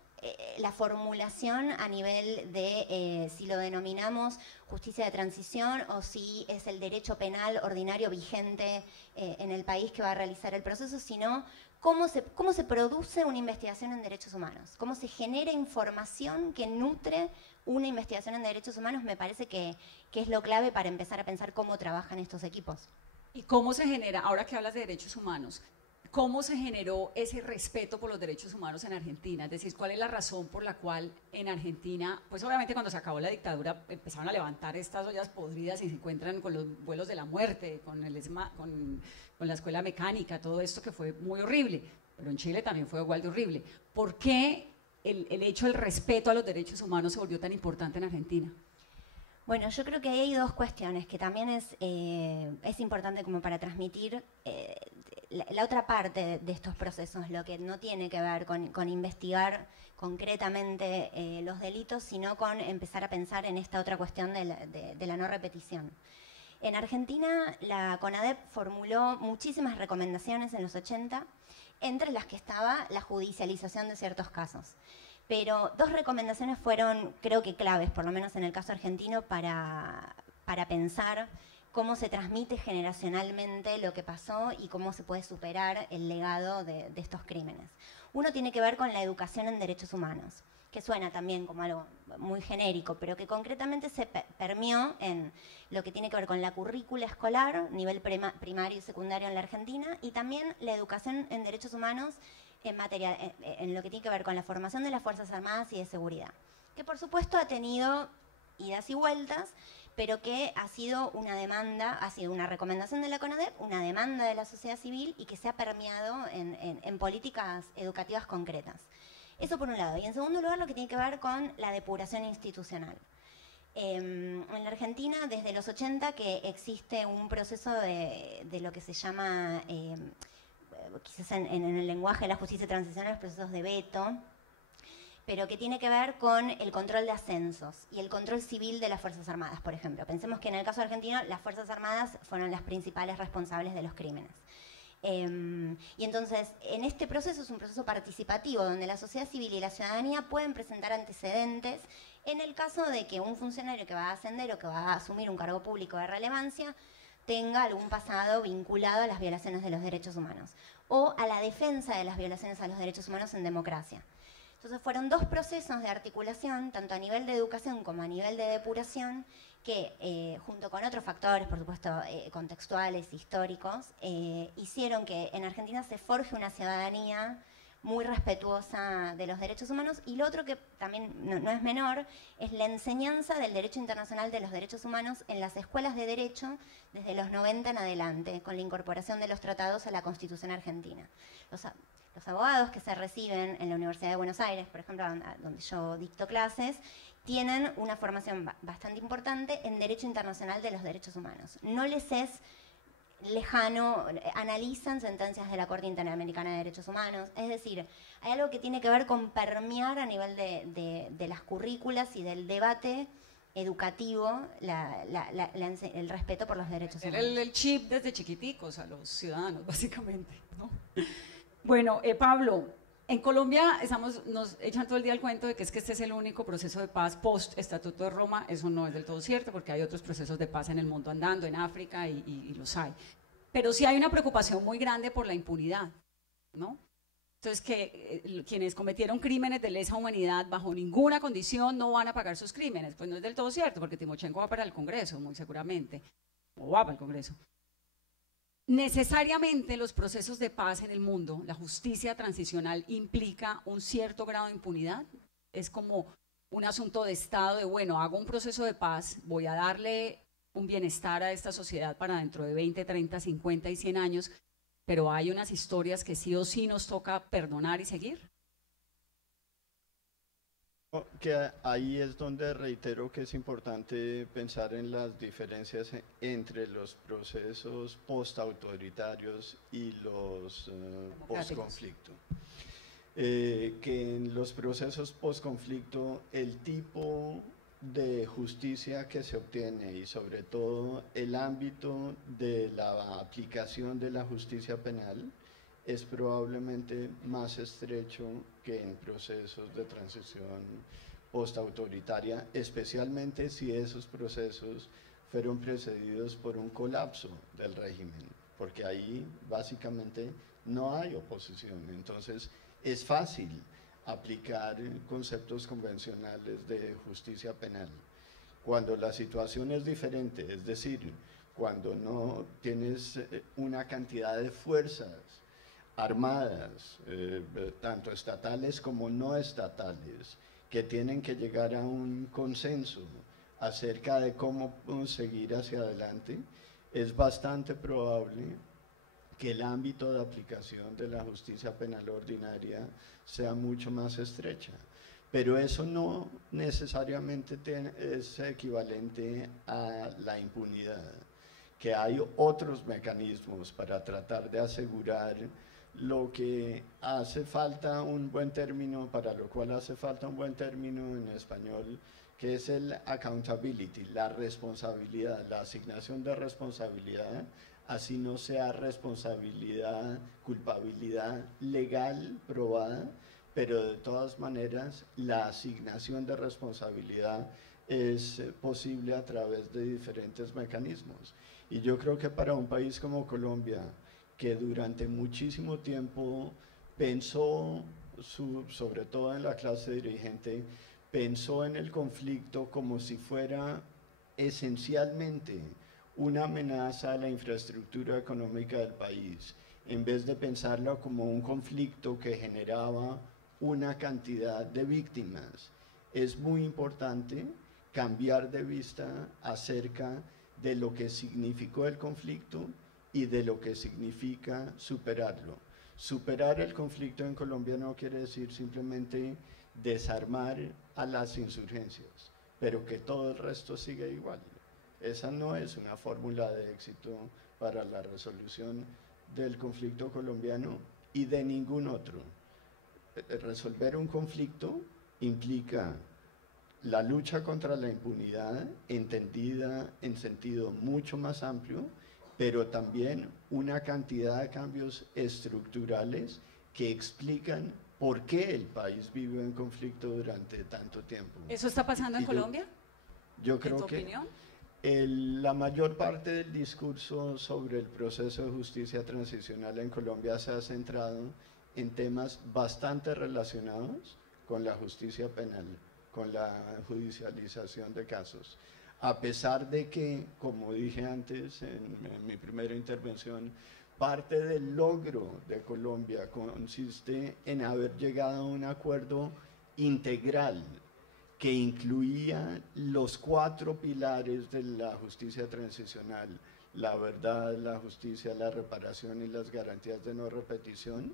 la formulación a nivel de si lo denominamos justicia de transición o si es el derecho penal ordinario vigente en el país que va a realizar el proceso, sino cómo se produce una investigación en derechos humanos, cómo se genera información que nutre una investigación en derechos humanos. Me parece que es lo clave para empezar a pensar cómo trabajan estos equipos. ¿Y cómo se genera, ahora que hablas de derechos humanos, cómo se generó ese respeto por los derechos humanos en Argentina? Es decir, ¿cuál es la razón por la cual en Argentina, pues obviamente cuando se acabó la dictadura empezaron a levantar estas ollas podridas y se encuentran con los vuelos de la muerte, con la escuela mecánica, todo esto que fue muy horrible, pero en Chile también fue igual de horrible? ¿Por qué el hecho del respeto a los derechos humanos se volvió tan importante en Argentina? Bueno, yo creo que ahí hay dos cuestiones que también es importante como para transmitir la otra parte de estos procesos, lo que no tiene que ver con investigar concretamente los delitos, sino con empezar a pensar en esta otra cuestión de la no repetición. En Argentina, la CONADEP formuló muchísimas recomendaciones en los 80, entre las que estaba la judicialización de ciertos casos. Pero dos recomendaciones fueron, creo que claves, por lo menos en el caso argentino, para pensar cómo se transmite generacionalmente lo que pasó y cómo se puede superar el legado de estos crímenes. Uno tiene que ver con la educación en derechos humanos, que suena también como algo muy genérico, pero que concretamente se permeó en lo que tiene que ver con la currícula escolar, nivel primario y secundario en la Argentina, y también la educación en derechos humanos en lo que tiene que ver con la formación de las Fuerzas Armadas y de seguridad, que por supuesto ha tenido idas y vueltas, pero que ha sido una demanda, ha sido una recomendación de la CONADEP, una demanda de la sociedad civil y que se ha permeado en políticas educativas concretas. Eso por un lado. Y en segundo lugar, lo que tiene que ver con la depuración institucional. En la Argentina, desde los 80, que existe un proceso de lo que se llama, quizás en el lenguaje de la justicia transicional, los procesos de veto, pero que tiene que ver con el control de ascensos y el control civil de las Fuerzas Armadas, por ejemplo. Pensemos que en el caso argentino, las Fuerzas Armadas fueron las principales responsables de los crímenes. Y entonces, en este proceso es un proceso participativo donde la sociedad civil y la ciudadanía pueden presentar antecedentes en el caso de que un funcionario que va a ascender o que va a asumir un cargo público de relevancia tenga algún pasado vinculado a las violaciones de los derechos humanos o a la defensa de las violaciones a los derechos humanos en democracia. Entonces fueron dos procesos de articulación, tanto a nivel de educación como a nivel de depuración, que junto con otros factores, por supuesto, contextuales, históricos, hicieron que en Argentina se forje una ciudadanía muy respetuosa de los derechos humanos. Y lo otro que también no es menor, es la enseñanza del derecho internacional de los derechos humanos en las escuelas de derecho desde los 90 en adelante, con la incorporación de los tratados a la Constitución argentina. Los abogados que se reciben en la Universidad de Buenos Aires, por ejemplo, donde yo dicto clases, tienen una formación bastante importante en Derecho Internacional de los Derechos Humanos. No les es lejano, analizan sentencias de la Corte Interamericana de Derechos Humanos, es decir, hay algo que tiene que ver con permear a nivel de las currículas y del debate educativo el respeto por los derechos humanos. El chip desde chiquiticos a los ciudadanos, básicamente, ¿no? Bueno, Pablo, en Colombia nos echan todo el día el cuento de que este es el único proceso de paz post-Estatuto de Roma. Eso no es del todo cierto, porque hay otros procesos de paz en el mundo andando, en África, y los hay. Pero sí hay una preocupación muy grande por la impunidad, ¿no? Entonces, que quienes cometieron crímenes de lesa humanidad bajo ninguna condición no van a pagar sus crímenes. Pues no es del todo cierto, porque Timochenko va para el Congreso, muy seguramente, o va para el Congreso. Necesariamente los procesos de paz en el mundo, la justicia transicional implica un cierto grado de impunidad. Es como un asunto de Estado de, bueno, hago un proceso de paz, voy a darle un bienestar a esta sociedad para dentro de 20, 30, 50 y 100 años, pero hay unas historias que sí o sí nos toca perdonar y seguir. Que ahí es donde reitero que es importante pensar en las diferencias entre los procesos postautoritarios y los postconflicto. Que en los procesos postconflicto el tipo de justicia que se obtiene y sobre todo el ámbito de la aplicación de la justicia penal es probablemente más estrecho que en procesos de transición postautoritaria, especialmente si esos procesos fueron precedidos por un colapso del régimen, porque ahí básicamente no hay oposición. Entonces es fácil aplicar conceptos convencionales de justicia penal. Cuando la situación es diferente, es decir, cuando no tienes una cantidad de fuerzas armadas, tanto estatales como no estatales, que tienen que llegar a un consenso acerca de cómo seguir hacia adelante, es bastante probable que el ámbito de aplicación de la justicia penal ordinaria sea mucho más estrecha. Pero eso no necesariamente es equivalente a la impunidad, que hay otros mecanismos para tratar de asegurar lo que hace falta un buen término, para lo cual hace falta un buen término en español, que es el accountability, la responsabilidad, la asignación de responsabilidad, así no sea responsabilidad, culpabilidad legal probada, pero de todas maneras la asignación de responsabilidad es posible a través de diferentes mecanismos. Y yo creo que para un país como Colombia, que durante muchísimo tiempo pensó, sobre todo en la clase dirigente, pensó en el conflicto como si fuera esencialmente una amenaza a la infraestructura económica del país, en vez de pensarlo como un conflicto que generaba una cantidad de víctimas. Es muy importante cambiar de vista acerca de lo que significó el conflicto y de lo que significa superarlo. Superar el conflicto en Colombia no quiere decir simplemente desarmar a las insurgencias, pero que todo el resto siga igual. Esa no es una fórmula de éxito para la resolución del conflicto colombiano y de ningún otro. Resolver un conflicto implica la lucha contra la impunidad, entendida en sentido mucho más amplio, pero también una cantidad de cambios estructurales que explican por qué el país vive en conflicto durante tanto tiempo. ¿Eso está pasando en Colombia? Yo creo ¿En tu que opinión? la mayor parte del discurso sobre el proceso de justicia transicional en Colombia se ha centrado en temas bastante relacionados con la justicia penal, con la judicialización de casos. A pesar de que, como dije antes en mi primera intervención, parte del logro de Colombia consiste en haber llegado a un acuerdo integral que incluía los 4 pilares de la justicia transicional: la verdad, la justicia, la reparación y las garantías de no repetición.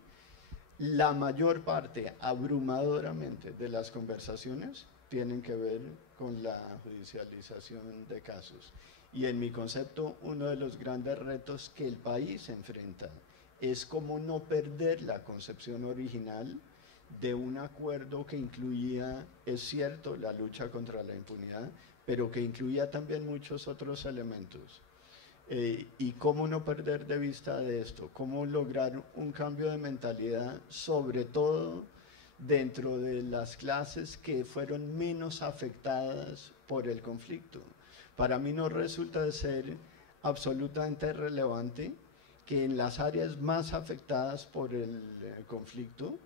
La mayor parte, abrumadoramente, de las conversaciones tienen que ver con la judicialización de casos. Y en mi concepto, uno de los grandes retos que el país enfrenta es cómo no perder la concepción original de un acuerdo que incluía, es cierto, la lucha contra la impunidad, pero que incluía también muchos otros elementos. Y cómo no perder de vista de esto, cómo lograr un cambio de mentalidad, sobre todo dentro de las clases que fueron menos afectadas por el conflicto. Para mí no resulta de ser absolutamente relevante que en las áreas más afectadas por el conflicto,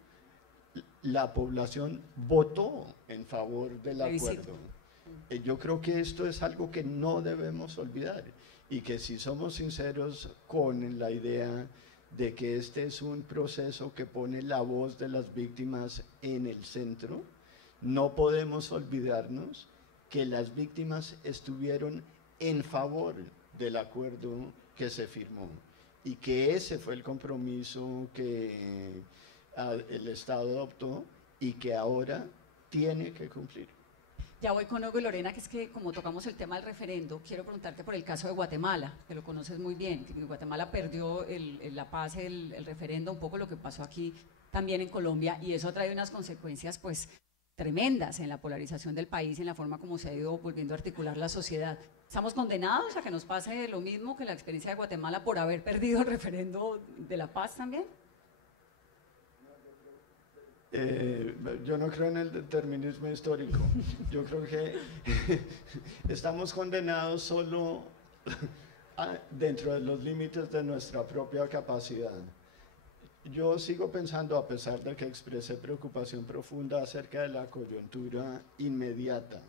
la población votó en favor del acuerdo. Yo creo que esto es algo que no debemos olvidar, y que si somos sinceros con la idea de que este es un proceso que pone la voz de las víctimas en el centro, no podemos olvidarnos que las víctimas estuvieron en favor del acuerdo que se firmó, y que ese fue el compromiso que el Estado adoptó y que ahora tiene que cumplir. Ya voy con Hugo y Lorena, que es que como tocamos el tema del referendo, quiero preguntarte por el caso de Guatemala, que lo conoces muy bien. Guatemala perdió la paz, el referendo, un poco lo que pasó aquí también en Colombia, y eso ha traído unas consecuencias pues tremendas en la polarización del país y en la forma como se ha ido volviendo a articular la sociedad. ¿Estamos condenados a que nos pase lo mismo que la experiencia de Guatemala por haber perdido el referendo de la paz también? Yo no creo en el determinismo histórico. Yo creo que estamos condenados solo dentro de los límites de nuestra propia capacidad. Yo sigo pensando, a pesar de que expresé preocupación profunda acerca de la coyuntura inmediata,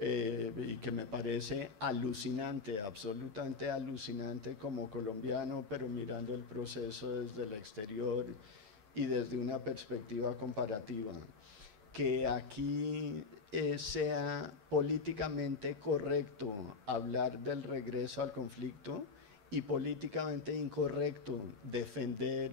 y que me parece alucinante, absolutamente alucinante como colombiano, pero mirando el proceso desde el exterior y desde una perspectiva comparativa, que aquí sea políticamente correcto hablar del regreso al conflicto y políticamente incorrecto defender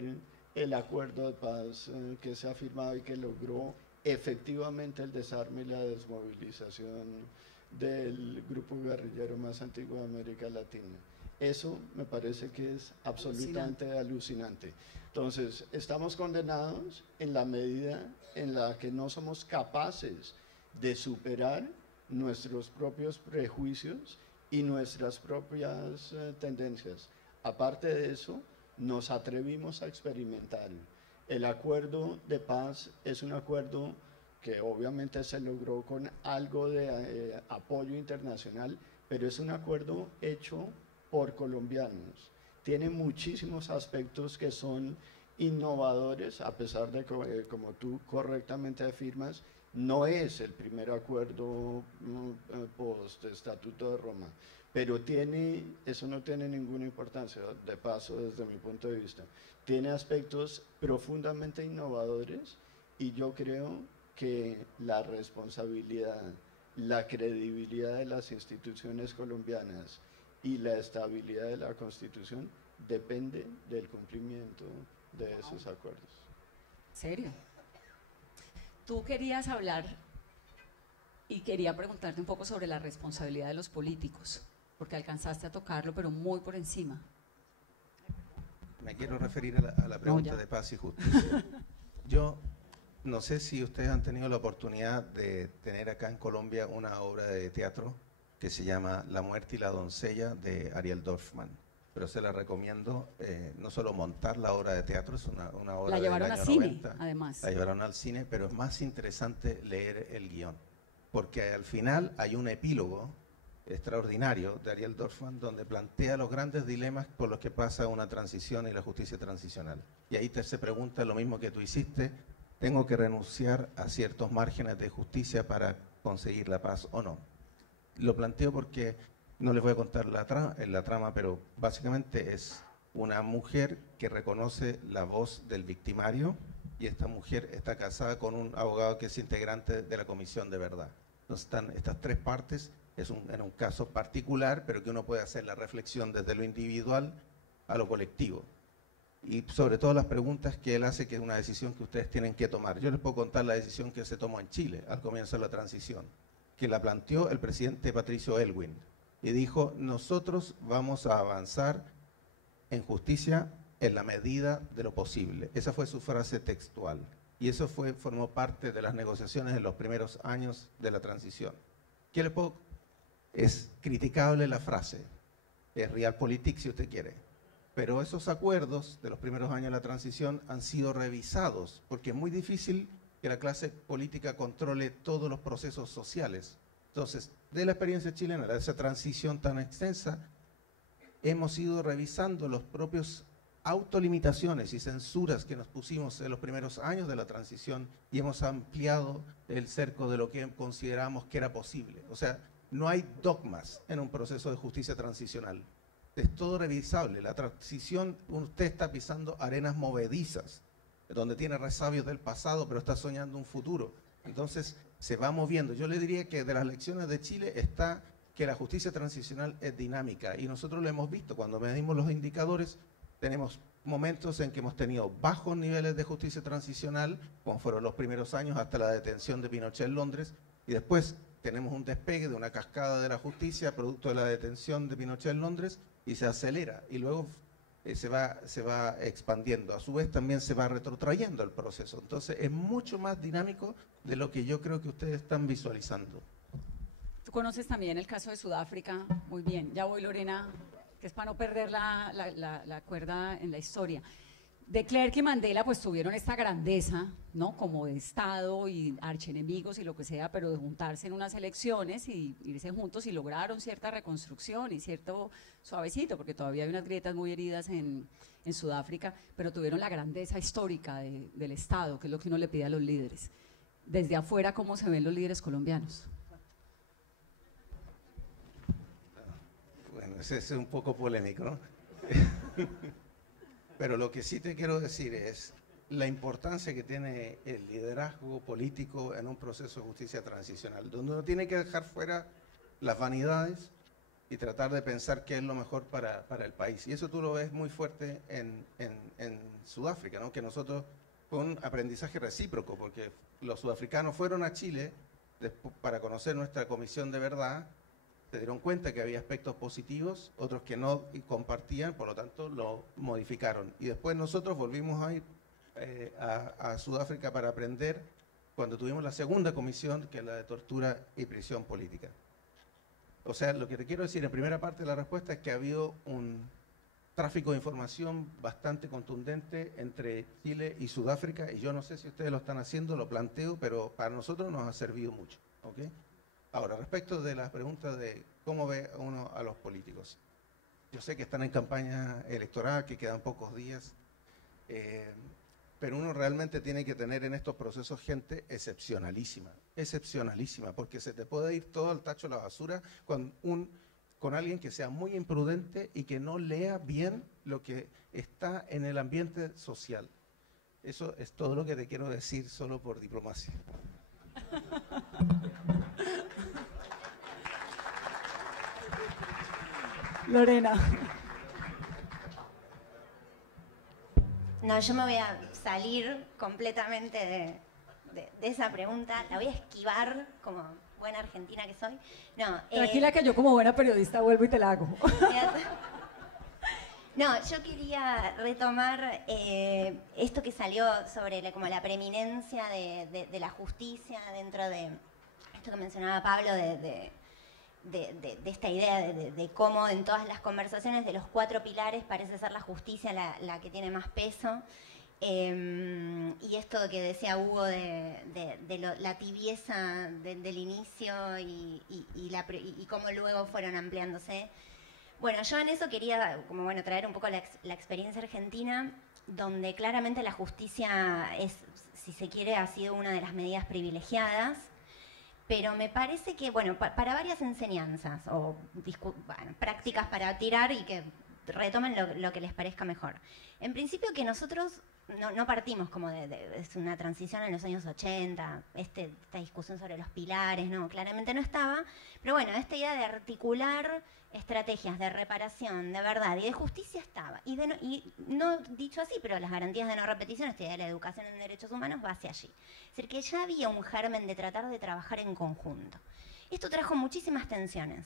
el acuerdo de paz que se ha firmado y que logró efectivamente el desarme y la desmovilización del grupo guerrillero más antiguo de América Latina. Eso me parece que es absolutamente alucinante. Entonces, estamos condenados en la medida en la que no somos capaces de superar nuestros propios prejuicios y nuestras propias tendencias. Aparte de eso, nos atrevimos a experimentar. El acuerdo de paz es un acuerdo que obviamente se logró con algo de apoyo internacional, pero es un acuerdo hecho por colombianos. Tiene muchísimos aspectos que son innovadores, a pesar de que, como tú correctamente afirmas, no es el primer acuerdo post-Estatuto de Roma, pero eso no tiene ninguna importancia, de paso, desde mi punto de vista. Tiene aspectos profundamente innovadores y yo creo que la responsabilidad, la credibilidad de las instituciones colombianas y la estabilidad de la Constitución depende del cumplimiento de esos acuerdos. ¿Serio? Tú querías hablar y quería preguntarte un poco sobre la responsabilidad de los políticos, porque alcanzaste a tocarlo, pero muy por encima. Me quiero referir a la pregunta de paz y justicia. Yo no sé si ustedes han tenido la oportunidad de tener acá en Colombia una obra de teatro que se llama La muerte y la doncella, de Ariel Dorfman. Pero se la recomiendo, no solo montar la obra de teatro, es una obra del año 90, además. La llevaron al cine, pero es más interesante leer el guión, porque al final hay un epílogo extraordinario de Ariel Dorfman donde plantea los grandes dilemas por los que pasa una transición y la justicia transicional. Y ahí se pregunta lo mismo que tú hiciste: ¿tengo que renunciar a ciertos márgenes de justicia para conseguir la paz o no? Lo planteo porque no les voy a contar la trama, pero básicamente es una mujer que reconoce la voz del victimario, y esta mujer está casada con un abogado que es integrante de la Comisión de Verdad. Entonces están estas tres partes, en un caso particular, pero que uno puede hacer la reflexión desde lo individual a lo colectivo. Y sobre todo las preguntas que él hace, que es una decisión que ustedes tienen que tomar. Yo les puedo contar la decisión que se tomó en Chile al comienzo de la transición, que la planteó el presidente Patricio Aylwin, y dijo: nosotros vamos a avanzar en justicia en la medida de lo posible. Esa fue su frase textual, y eso formó parte de las negociaciones en los primeros años de la transición. ¿Qué le puedo? Es criticable la frase, es realpolitik si usted quiere, pero esos acuerdos de los primeros años de la transición han sido revisados, porque es muy difícil que la clase política controle todos los procesos sociales. Entonces, de la experiencia chilena, de esa transición tan extensa, hemos ido revisando los propios autolimitaciones y censuras que nos pusimos en los primeros años de la transición, y hemos ampliado el cerco de lo que consideramos que era posible. O sea, no hay dogmas en un proceso de justicia transicional. Es todo revisable. La transición, usted está pisando arenas movedizas, donde tiene resabios del pasado, pero está soñando un futuro. Entonces, se va moviendo. Yo le diría que de las lecciones de Chile está que la justicia transicional es dinámica, y nosotros lo hemos visto cuando medimos los indicadores. Tenemos momentos en que hemos tenido bajos niveles de justicia transicional, como fueron los primeros años hasta la detención de Pinochet en Londres, y después tenemos un despegue de una cascada de la justicia producto de la detención de Pinochet en Londres, y se acelera, y luego se va expandiendo. A su vez también se va retrotrayendo el proceso. Entonces es mucho más dinámico de lo que yo creo que ustedes están visualizando. Tú conoces también el caso de Sudáfrica muy bien. Ya voy, Lorena, que es para no perder la cuerda en la historia. De Klerk y Mandela pues tuvieron esta grandeza, ¿no? Como de Estado y archienemigos y lo que sea, pero de juntarse en unas elecciones y irse juntos, y lograron cierta reconstrucción y cierto suavecito, porque todavía hay unas grietas muy heridas en Sudáfrica, pero tuvieron la grandeza histórica del Estado, que es lo que uno le pide a los líderes. Desde afuera, ¿cómo se ven los líderes colombianos? Bueno, ese es un poco polémico, ¿no? Pero lo que sí te quiero decir es la importancia que tiene el liderazgo político en un proceso de justicia transicional, donde uno tiene que dejar fuera las vanidades y tratar de pensar qué es lo mejor para el país. Y eso tú lo ves muy fuerte en Sudáfrica, ¿no? Que nosotros, fue un aprendizaje recíproco, porque los sudafricanos fueron a Chile para conocer nuestra Comisión de Verdad, se dieron cuenta que había aspectos positivos, otros que no compartían, por lo tanto lo modificaron. Y después nosotros volvimos a ir a Sudáfrica para aprender cuando tuvimos la segunda comisión, que es la de tortura y prisión política. O sea, lo que te quiero decir en primera parte de la respuesta es que ha habido un tráfico de información bastante contundente entre Chile y Sudáfrica, y yo no sé si ustedes lo están haciendo, lo planteo, pero para nosotros nos ha servido mucho. ¿Okay? Ahora, respecto de las preguntas de cómo ve uno a los políticos. Yo sé que están en campaña electoral, que quedan pocos días, pero uno realmente tiene que tener en estos procesos gente excepcionalísima, porque se te puede ir todo al tacho de la basura con alguien que sea muy imprudente y que no lea bien lo que está en el ambiente social. Eso es todo lo que te quiero decir, solo por diplomacia. Lorena. No, yo me voy a salir completamente de esa pregunta. La voy a esquivar como buena argentina que soy. No, Tranquila que yo como buena periodista vuelvo y te la hago. No, yo quería retomar esto que salió sobre como la preeminencia de la justicia dentro de esto que mencionaba Pablo de esta idea de cómo en todas las conversaciones de los 4 pilares parece ser la justicia la que tiene más peso. Y esto que decía Hugo la tibieza del inicio y cómo luego fueron ampliándose. Bueno, yo en eso quería traer un poco la experiencia argentina, donde claramente la justicia si se quiere, ha sido una de las medidas privilegiadas. Pero me parece que, para varias enseñanzas o prácticas para tirar y que retomen lo que les parezca mejor. En principio que nosotros no partimos como es una transición en los años 80, esta discusión sobre los pilares, no, claramente no estaba. Pero bueno, esta idea de articular estrategias de reparación, de verdad y de justicia estaba. Y no dicho así, pero las garantías de no repetición, esta idea de la educación en derechos humanos va hacia allí. Es decir, que ya había un germen de tratar de trabajar en conjunto. Esto trajo muchísimas tensiones.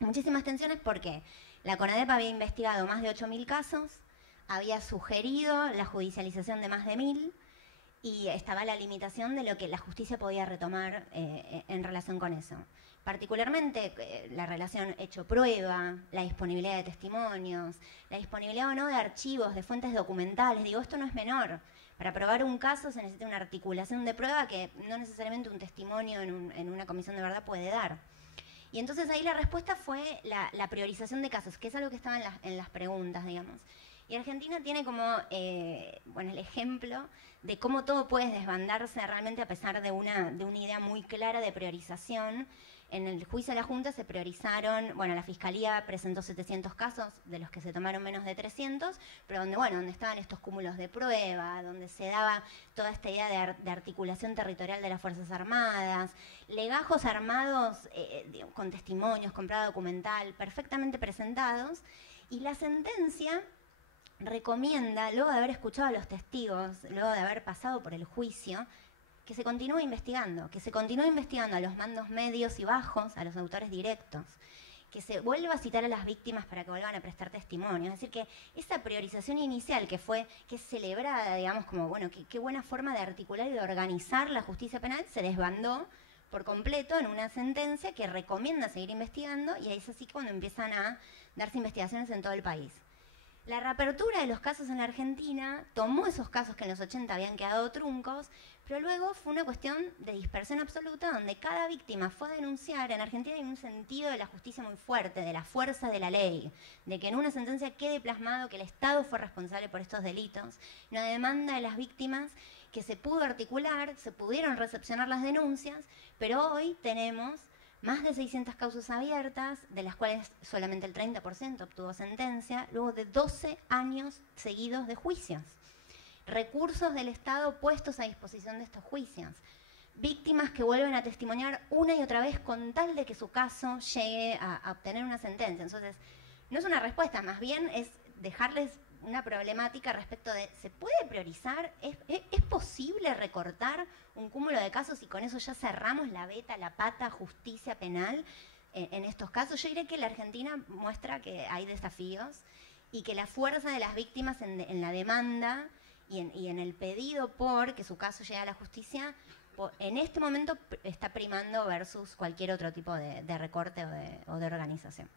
Muchísimas tensiones porque la CONADEP había investigado más de 8.000 casos, había sugerido la judicialización de más de 1.000 y estaba la limitación de lo que la justicia podía retomar en relación con eso. Particularmente la relación hecho-prueba, la disponibilidad de testimonios, la disponibilidad o no de archivos, de fuentes documentales. Digo, esto no es menor. Para probar un caso se necesita una articulación de prueba que no necesariamente un testimonio en una comisión de verdad puede dar. Y entonces ahí la respuesta fue la priorización de casos, que es algo que estaba en las preguntas, digamos. Y Argentina tiene como el ejemplo de cómo todo puede desbandarse realmente a pesar de una idea muy clara de priorización. En el juicio de la Junta se priorizaron, la Fiscalía presentó 700 casos, de los que se tomaron menos de 300, pero donde estaban estos cúmulos de prueba, donde se daba toda esta idea de articulación territorial de las Fuerzas Armadas, legajos armados con testimonios, con prueba documental, perfectamente presentados, y la sentencia recomienda, luego de haber escuchado a los testigos, luego de haber pasado por el juicio, que se continúe investigando, a los mandos medios y bajos, a los autores directos, que se vuelva a citar a las víctimas para que vuelvan a prestar testimonio. Es decir, que esa priorización inicial que es celebrada, digamos, como, qué buena forma de articular y de organizar la justicia penal, se desbandó por completo en una sentencia que recomienda seguir investigando, y ahí es así cuando empiezan a darse investigaciones en todo el país. La reapertura de los casos en la Argentina tomó esos casos que en los 80 habían quedado truncos, pero luego fue una cuestión de dispersión absoluta donde cada víctima fue a denunciar. En Argentina hay un sentido de la justicia muy fuerte, de la fuerza de la ley, de que en una sentencia quede plasmado que el Estado fue responsable por estos delitos, una demanda de las víctimas que se pudo articular, se pudieron recepcionar las denuncias, pero hoy tenemos más de 600 causas abiertas, de las cuales solamente el 30% obtuvo sentencia, luego de 12 años seguidos de juicios. Recursos del Estado puestos a disposición de estos juicios. Víctimas que vuelven a testimoniar una y otra vez con tal de que su caso llegue a obtener una sentencia. Entonces, no es una respuesta, más bien es dejarles una problemática respecto de, ¿se puede priorizar? ¿Es posible recortar un cúmulo de casos y con eso ya cerramos la beta, la pata, justicia penal en estos casos? Yo diré que la Argentina muestra que hay desafíos y que la fuerza de las víctimas en la demanda y en el pedido por que su caso llegue a la justicia en este momento está primando versus cualquier otro tipo de recorte o de organización.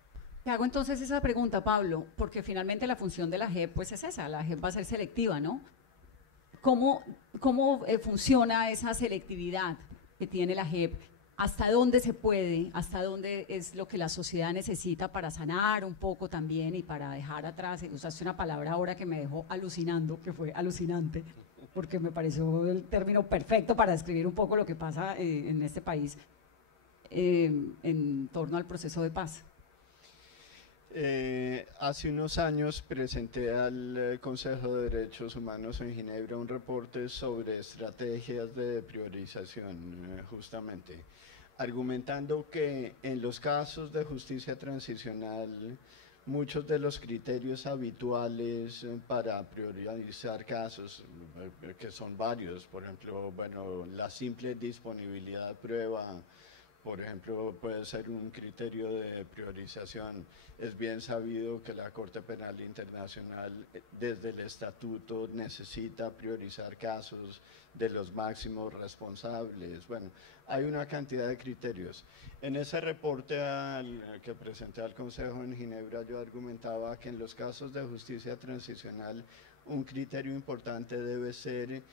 Te hago entonces esa pregunta, Pablo, porque finalmente la función de la JEP pues es esa, la JEP va a ser selectiva, ¿no? ¿Cómo funciona esa selectividad que tiene la JEP? ¿Hasta dónde se puede? ¿Hasta dónde es lo que la sociedad necesita para sanar un poco también y para dejar atrás? Usaste una palabra ahora que me dejó alucinando, que fue alucinante, porque me pareció el término perfecto para describir un poco lo que pasa en este país en torno al proceso de paz. Hace unos años presenté al Consejo de Derechos Humanos en Ginebra un reporte sobre estrategias de priorización, justamente, argumentando que en los casos de justicia transicional, muchos de los criterios habituales para priorizar casos, que son varios, por ejemplo, bueno, la simple disponibilidad de prueba, por ejemplo, puede ser un criterio de priorización. Es bien sabido que la Corte Penal Internacional, desde el estatuto, necesita priorizar casos de los máximos responsables. Bueno, hay una cantidad de criterios. En ese reporte que presenté al Consejo en Ginebra, yo argumentaba que en los casos de justicia transicional, un criterio importante debe ser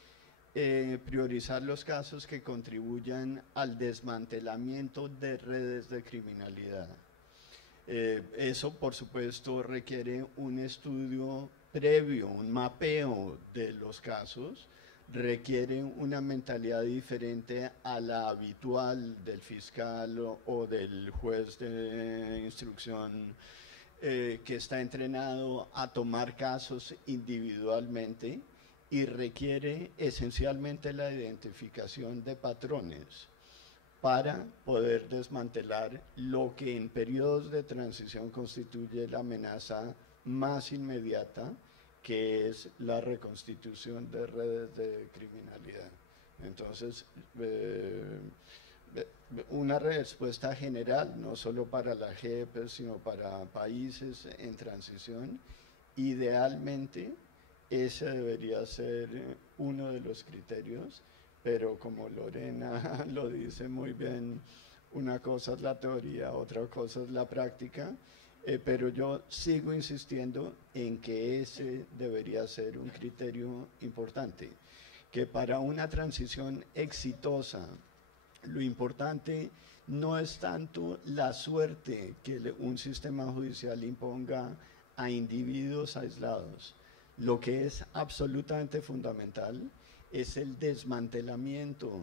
priorizar los casos que contribuyan al desmantelamiento de redes de criminalidad. Eso, por supuesto, requiere un estudio previo, un mapeo de los casos, requiere una mentalidad diferente a la habitual del fiscal o del juez de instrucción que está entrenado a tomar casos individualmente, y requiere esencialmente la identificación de patrones para poder desmantelar lo que en periodos de transición constituye la amenaza más inmediata, que es la reconstitución de redes de criminalidad. Entonces, una respuesta general, no solo para la JEP, sino para países en transición, idealmente, ese debería ser uno de los criterios, pero como Lorena lo dice muy bien, una cosa es la teoría, otra cosa es la práctica, pero yo sigo insistiendo en que ese debería ser un criterio importante, que para una transición exitosa, lo importante no es tanto la suerte que un sistema judicial imponga a individuos aislados. Lo que es absolutamente fundamental es el desmantelamiento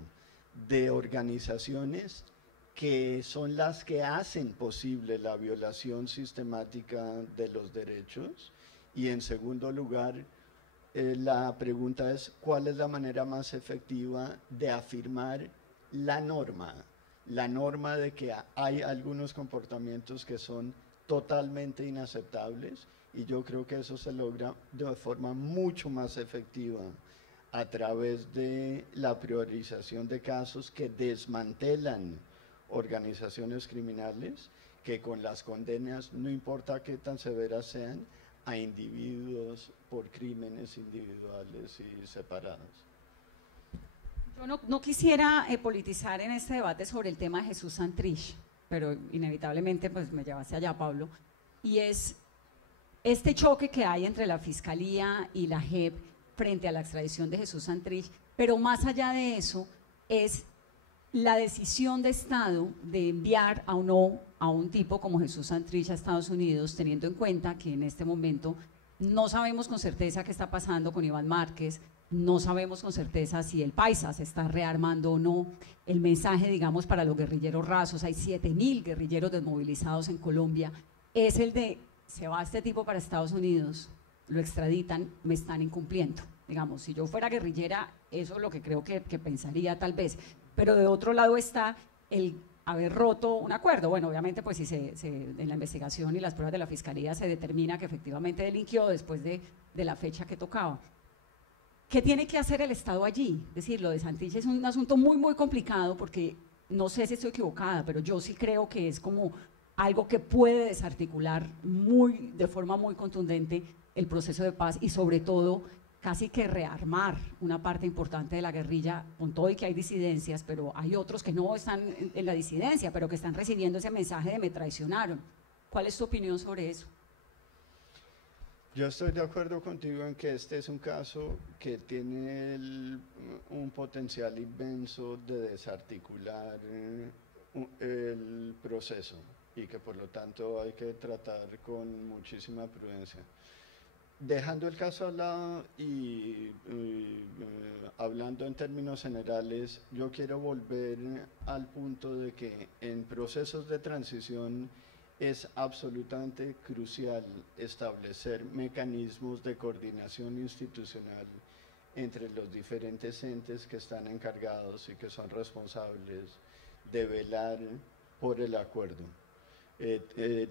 de organizaciones que son las que hacen posible la violación sistemática de los derechos. Y en segundo lugar, la pregunta es, ¿cuál es la manera más efectiva de afirmar la norma? La norma de que hay algunos comportamientos que son totalmente inaceptables, y yo creo que eso se logra de forma mucho más efectiva a través de la priorización de casos que desmantelan organizaciones criminales, que con las condenas, no importa qué tan severas sean, a individuos por crímenes individuales y separados. Yo no quisiera politizar en este debate sobre el tema de Jesús Santrich, pero inevitablemente pues me llevaste allá, Pablo, y es este choque que hay entre la Fiscalía y la JEP frente a la extradición de Jesús Santrich, pero más allá de eso es la decisión de Estado de enviar o no a un tipo como Jesús Santrich a Estados Unidos, teniendo en cuenta que en este momento no sabemos con certeza qué está pasando con Iván Márquez, no sabemos con certeza si el Paisa se está rearmando o no. El mensaje, digamos, para los guerrilleros rasos, hay 7.000 guerrilleros desmovilizados en Colombia, es el de: se va este tipo para Estados Unidos, lo extraditan, me están incumpliendo. Digamos, si yo fuera guerrillera, eso es lo que creo que pensaría tal vez. Pero de otro lado está el haber roto un acuerdo. Bueno, obviamente, pues si en la investigación y las pruebas de la Fiscalía se determina que efectivamente delinquió después de la fecha que tocaba. ¿Qué tiene que hacer el Estado allí? Es decir, lo de Santrich es un asunto muy, muy complicado, porque no sé si estoy equivocada, pero yo sí creo que es como algo que puede desarticular de forma muy contundente el proceso de paz, y sobre todo casi que rearmar una parte importante de la guerrilla, con todo y que hay disidencias, pero hay otros que no están en la disidencia, pero que están recibiendo ese mensaje de me traicionaron. ¿Cuál es tu opinión sobre eso? Yo estoy de acuerdo contigo en que este es un caso que tiene un potencial inmenso de desarticular el proceso y que por lo tanto hay que tratar con muchísima prudencia. Dejando el caso al lado y hablando en términos generales, yo quiero volver al punto de que en procesos de transición es absolutamente crucial establecer mecanismos de coordinación institucional entre los diferentes entes que están encargados y que son responsables de velar por el acuerdo.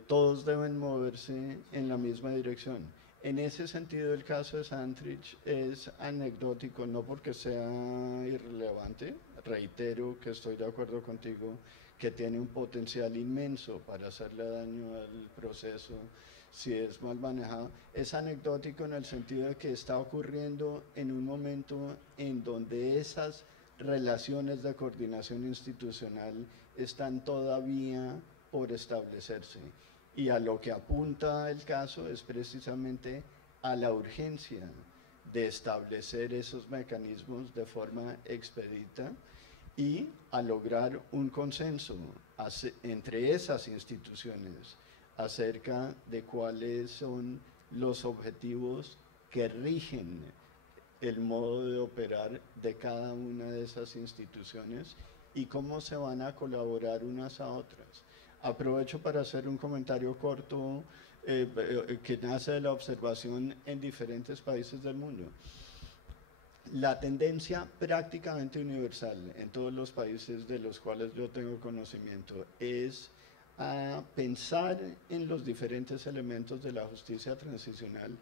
Todos deben moverse en la misma dirección. En ese sentido, el caso de Santrich es anecdótico, no porque sea irrelevante, reitero que estoy de acuerdo contigo, que tiene un potencial inmenso para hacerle daño al proceso si es mal manejado. Es anecdótico en el sentido de que está ocurriendo en un momento en donde esas relaciones de coordinación institucional están todavía por establecerse. Y a lo que apunta el caso es precisamente a la urgencia de establecer esos mecanismos de forma expedita y a lograr un consenso entre esas instituciones acerca de cuáles son los objetivos que rigen el modo de operar de cada una de esas instituciones y cómo se van a colaborar unas a otras. Aprovecho para hacer un comentario corto que nace de la observación en diferentes países del mundo. La tendencia prácticamente universal en todos los países de los cuales yo tengo conocimiento es a pensar en los diferentes elementos de la justicia transicional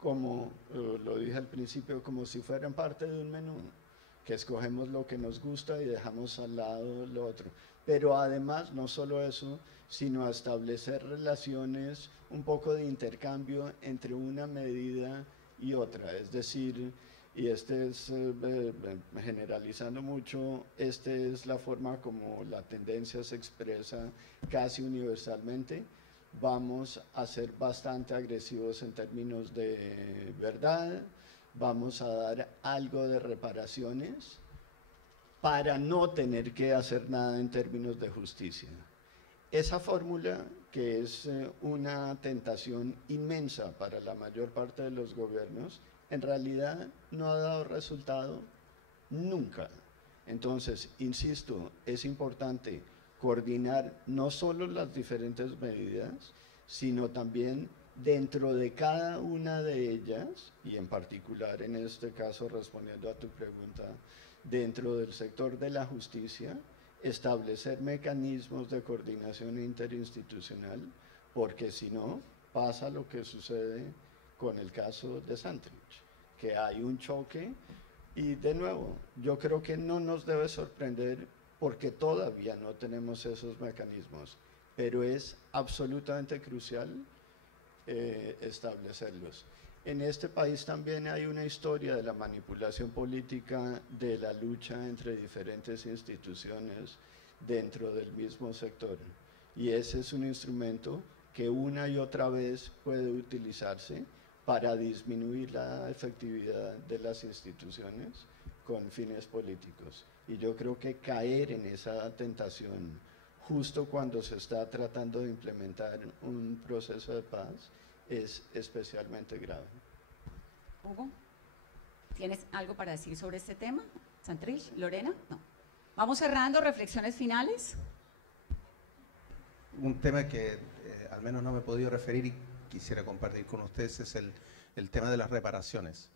como, lo dije al principio, como si fueran parte de un menú, que escogemos lo que nos gusta y dejamos al lado lo otro. Pero además, no solo eso, sino a establecer relaciones, un poco de intercambio entre una medida y otra. Es decir, y este es, generalizando mucho, esta es la forma como la tendencia se expresa casi universalmente. Vamos a ser bastante agresivos en términos de verdad, vamos a dar algo de reparaciones para no tener que hacer nada en términos de justicia. Esa fórmula, que es una tentación inmensa para la mayor parte de los gobiernos, en realidad no ha dado resultado nunca. Entonces, insisto, es importante coordinar no solo las diferentes medidas, sino también dentro de cada una de ellas, y en particular en este caso respondiendo a tu pregunta, dentro del sector de la justicia, establecer mecanismos de coordinación interinstitucional, porque si no, pasa lo que sucede con el caso de Santrich, que hay un choque y de nuevo, yo creo que no nos debe sorprender porque todavía no tenemos esos mecanismos, pero es absolutamente crucial establecerlos. En este país también hay una historia de la manipulación política, de la lucha entre diferentes instituciones dentro del mismo sector. Y ese es un instrumento que una y otra vez puede utilizarse para disminuir la efectividad de las instituciones con fines políticos. Y yo creo que caer en esa tentación justo cuando se está tratando de implementar un proceso de paz es especialmente grave. Hugo, ¿tienes algo para decir sobre este tema? Santrich, Lorena, no. Vamos cerrando, reflexiones finales. Un tema que al menos no me he podido referir y quisiera compartir con ustedes es el tema de las reparaciones.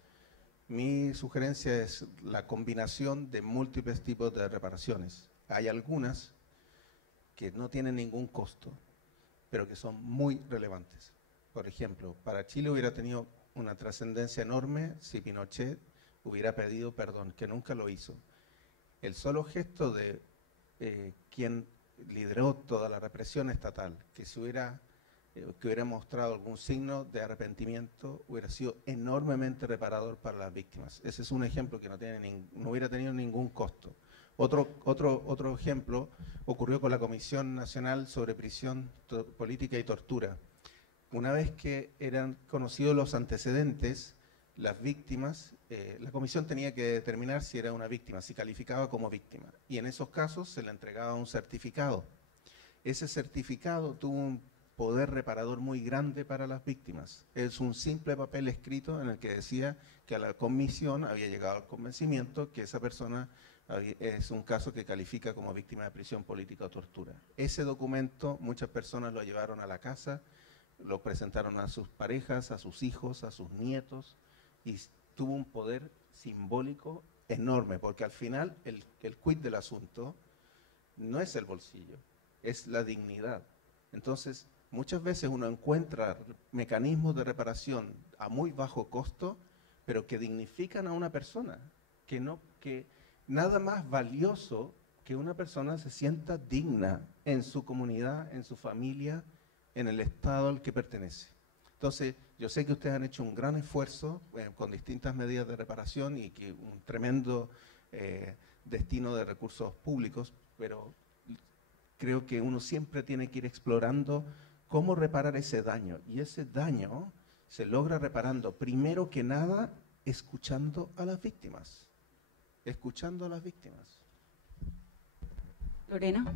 Mi sugerencia es la combinación de múltiples tipos de reparaciones. Hay algunas que no tienen ningún costo, pero que son muy relevantes. Por ejemplo, para Chile hubiera tenido una trascendencia enorme si Pinochet hubiera pedido perdón, que nunca lo hizo. El solo gesto de quien lideró toda la represión estatal, que se hubiera que hubiera mostrado algún signo de arrepentimiento, hubiera sido enormemente reparador para las víctimas. Ese es un ejemplo que no hubiera tenido ningún costo. Otro ejemplo ocurrió con la Comisión Nacional sobre Prisión Política y Tortura. Una vez que eran conocidos los antecedentes, las víctimas, la comisión tenía que determinar si era una víctima, si calificaba como víctima. Y en esos casos se le entregaba un certificado. Ese certificado tuvo un poder reparador muy grande para las víctimas. Es un simple papel escrito en el que decía que a la comisión había llegado al convencimiento que esa persona es un caso que califica como víctima de prisión política o tortura. Ese documento muchas personas lo llevaron a la casa, lo presentaron a sus parejas, a sus hijos, a sus nietos, y tuvo un poder simbólico enorme, porque al final el quid del asunto no es el bolsillo, es la dignidad. Entonces, muchas veces uno encuentra mecanismos de reparación a muy bajo costo, pero que dignifican a una persona, que nada más valioso que una persona se sienta digna en su comunidad, en su familia, en el estado al que pertenece. Entonces, yo sé que ustedes han hecho un gran esfuerzo con distintas medidas de reparación y que un tremendo destino de recursos públicos, pero creo que uno siempre tiene que ir explorando cómo reparar ese daño. Y ese daño se logra reparando, primero que nada, escuchando a las víctimas. Escuchando a las víctimas. Lorena.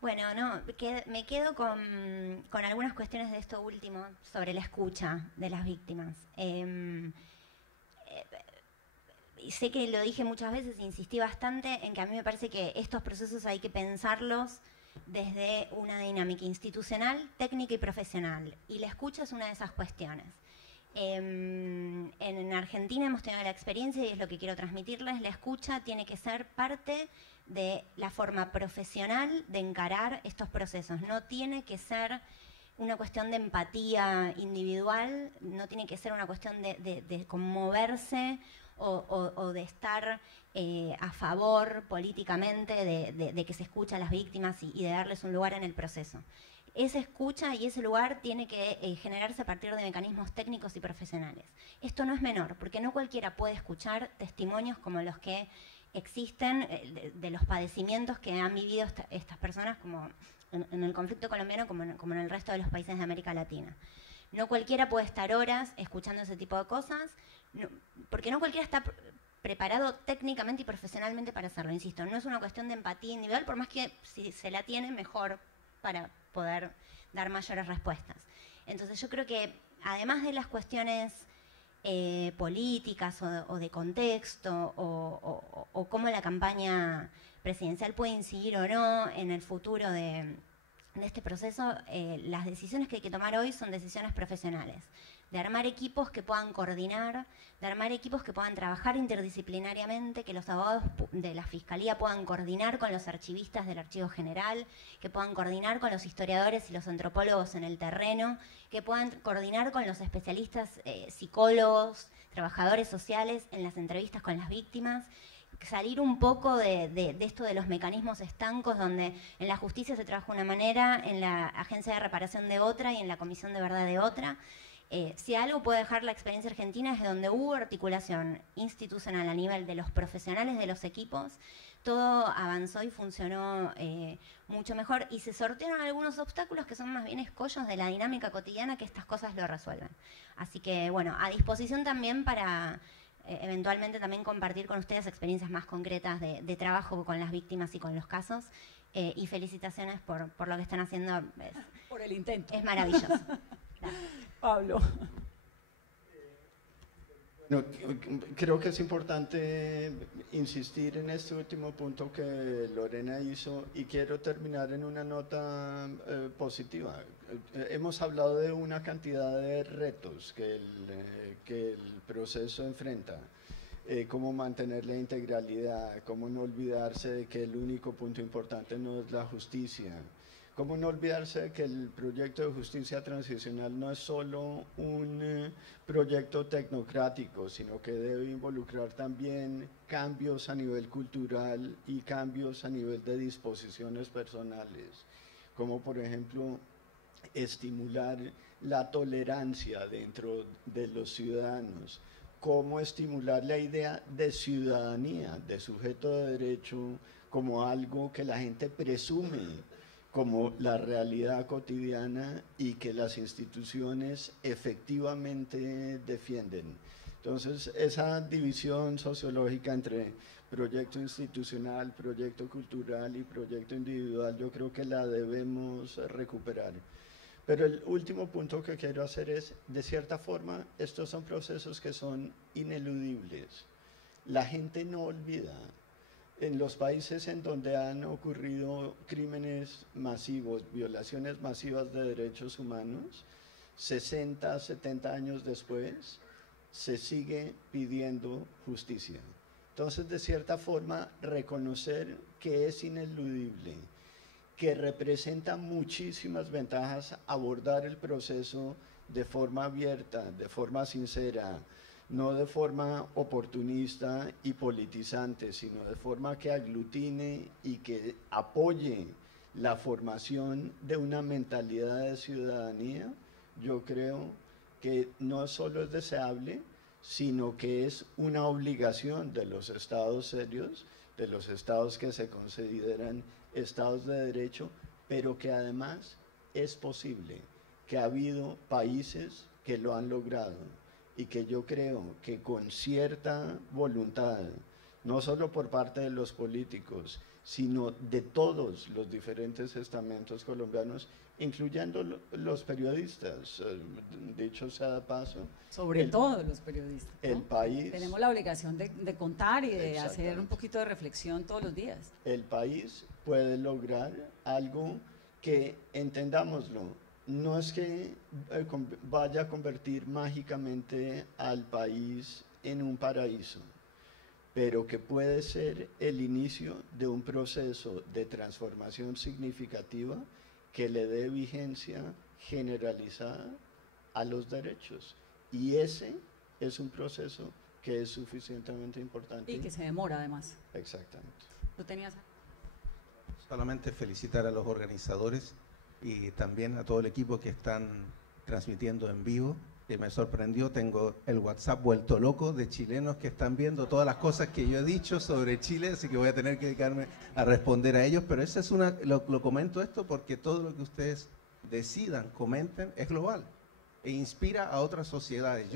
Bueno, no, me quedo con algunas cuestiones de esto último sobre la escucha de las víctimas. Sé que lo dije muchas veces, insistí bastante en que a mí me parece que estos procesos hay que pensarlos desde una dinámica institucional, técnica y profesional. Y la escucha es una de esas cuestiones. En Argentina hemos tenido la experiencia, y es lo que quiero transmitirles, la escucha tiene que ser parte de la forma profesional de encarar estos procesos. No tiene que ser una cuestión de empatía individual, no tiene que ser una cuestión de conmoverse o de estar a favor políticamente de que se escucha a las víctimas y de darles un lugar en el proceso. Esa escucha y ese lugar tiene que generarse a partir de mecanismos técnicos y profesionales. Esto no es menor, porque no cualquiera puede escuchar testimonios como los que existen de los padecimientos que han vivido estas personas como en el conflicto colombiano como en el resto de los países de América Latina. No cualquiera puede estar horas escuchando ese tipo de cosas, porque no cualquiera está preparado técnicamente y profesionalmente para hacerlo, insisto. No es una cuestión de empatía individual, por más que si se la tiene, mejor para poder dar mayores respuestas. Entonces yo creo que además de las cuestiones políticas o de contexto o cómo la campaña presidencial puede incidir o no en el futuro de este proceso, las decisiones que hay que tomar hoy son decisiones profesionales, de armar equipos que puedan coordinar, de armar equipos que puedan trabajar interdisciplinariamente, que los abogados de la Fiscalía puedan coordinar con los archivistas del Archivo General, que puedan coordinar con los historiadores y los antropólogos en el terreno, que puedan coordinar con los especialistas psicólogos, trabajadores sociales en las entrevistas con las víctimas, salir un poco de esto de los mecanismos estancos donde en la justicia se trabaja de una manera, en la agencia de reparación de otra y en la comisión de verdad de otra. Si algo puede dejar la experiencia argentina es de donde hubo articulación institucional a nivel de los profesionales de los equipos, todo avanzó y funcionó mucho mejor y se sortearon algunos obstáculos que son más bien escollos de la dinámica cotidiana que estas cosas lo resuelven. Así que bueno, a disposición también para eventualmente también compartir con ustedes experiencias más concretas de trabajo con las víctimas y con los casos. Y felicitaciones por lo que están haciendo. Por el intento. Es maravilloso. Gracias. Pablo. No, creo que es importante insistir en este último punto que Lorena hizo y quiero terminar en una nota positiva. Hemos hablado de una cantidad de retos que el proceso enfrenta, cómo mantener la integralidad, cómo no olvidarse de que el único punto importante no es la justicia, ¿Cómo no olvidarse de que el proyecto de justicia transicional no es solo un proyecto tecnocrático, sino que debe involucrar también cambios a nivel cultural y cambios a nivel de disposiciones personales, como por ejemplo estimular la tolerancia dentro de los ciudadanos, cómo estimular la idea de ciudadanía, de sujeto de derecho, como algo que la gente presume como la realidad cotidiana y que las instituciones efectivamente defienden. Entonces, esa división sociológica entre proyecto institucional, proyecto cultural y proyecto individual, yo creo que la debemos recuperar. Pero el último punto que quiero hacer es, de cierta forma, estos son procesos que son ineludibles. La gente no olvida. En los países en donde han ocurrido crímenes masivos, violaciones masivas de derechos humanos, 60, 70 años después, se sigue pidiendo justicia. Entonces, de cierta forma, reconocer que es ineludible, que representa muchísimas ventajas abordar el proceso de forma abierta, de forma sincera, no de forma oportunista y politizante, sino de forma que aglutine y que apoye la formación de una mentalidad de ciudadanía. Yo creo que no solo es deseable, sino que es una obligación de los estados serios, de los estados que se consideran estados de derecho, pero que además es posible, que ha habido países que lo han logrado y que yo creo que con cierta voluntad, no solo por parte de los políticos, sino de todos los diferentes estamentos colombianos, incluyendo los periodistas, dicho sea de paso. Sobre todo los periodistas, ¿no? El país... Tenemos la obligación de contar y de hacer un poquito de reflexión todos los días. El país puede lograr algo que, entendámoslo, no es que vaya a convertir mágicamente al país en un paraíso, pero que puede ser el inicio de un proceso de transformación significativa que le dé vigencia generalizada a los derechos. Y ese es un proceso que es suficientemente importante. Y que se demora además. Exactamente. ¿Tú tenías? Solamente felicitar a los organizadores y también a todo el equipo que están transmitiendo en vivo, que me sorprendió. Tengo el WhatsApp vuelto loco de chilenos que están viendo todas las cosas que yo he dicho sobre Chile, así que voy a tener que dedicarme a responder a ellos, pero esa es lo comento esto porque todo lo que ustedes decidan, comenten, es global e inspira a otras sociedades.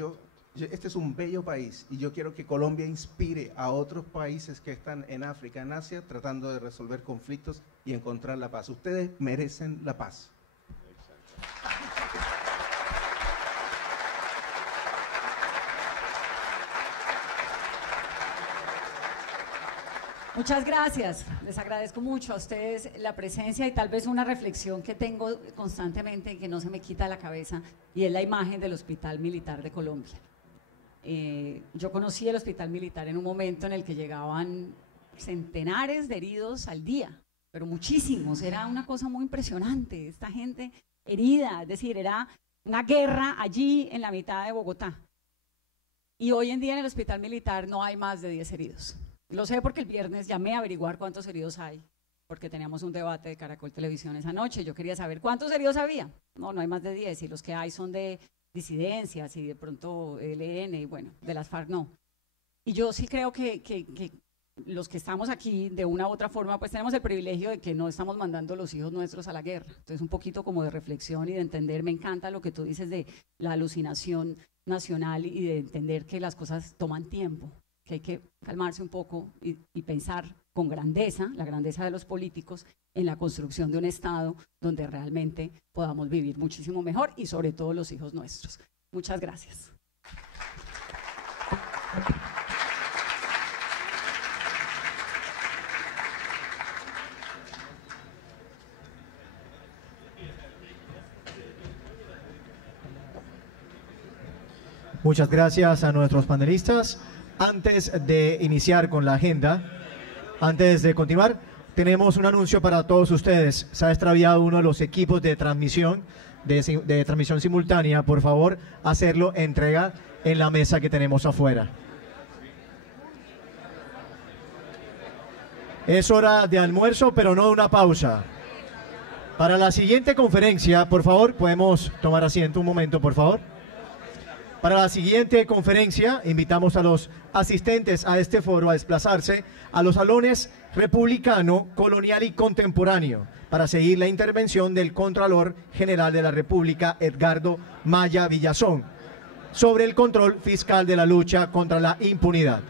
Este es un bello país y yo quiero que Colombia inspire a otros países que están en África, en Asia, tratando de resolver conflictos y encontrar la paz. Ustedes merecen la paz. Muchas gracias, les agradezco mucho a ustedes la presencia y tal vez una reflexión que tengo constantemente y que no se me quita de la cabeza, y es la imagen del Hospital Militar de Colombia. Yo conocí el Hospital Militar en un momento en el que llegaban centenares de heridos al día, pero muchísimos, era una cosa muy impresionante, esta gente herida, es decir, era una guerra allí en la mitad de Bogotá. Y hoy en día en el Hospital Militar no hay más de 10 heridos. Lo sé porque el viernes llamé a averiguar cuántos heridos hay, porque teníamos un debate de Caracol Televisión esa noche. Yo quería saber cuántos heridos había. No hay más de 10, y los que hay son de disidencias y de pronto ELN, y bueno, de las FARC no. Y yo sí creo que los que estamos aquí, de una u otra forma, pues tenemos el privilegio de que no estamos mandando los hijos nuestros a la guerra. Entonces, un poquito como de reflexión y de entender, me encanta lo que tú dices de la alucinación nacional y de entender que las cosas toman tiempo, que hay que calmarse un poco y pensar con grandeza, la grandeza de los políticos, en la construcción de un Estado donde realmente podamos vivir muchísimo mejor y sobre todo los hijos nuestros. Muchas gracias. Muchas gracias a nuestros panelistas. Antes de iniciar con la agenda, antes de continuar, tenemos un anuncio para todos ustedes. Se ha extraviado uno de los equipos de transmisión, de transmisión simultánea. Por favor, hacerlo entrega en la mesa que tenemos afuera. Es hora de almuerzo, pero no de una pausa. Para la siguiente conferencia, por favor, podemos tomar asiento un momento, por favor. Para la siguiente conferencia, invitamos a los asistentes a este foro a desplazarse a los salones republicano, colonial y contemporáneo para seguir la intervención del Contralor General de la República, Edgardo Maya Villazón, sobre el control fiscal de la lucha contra la impunidad.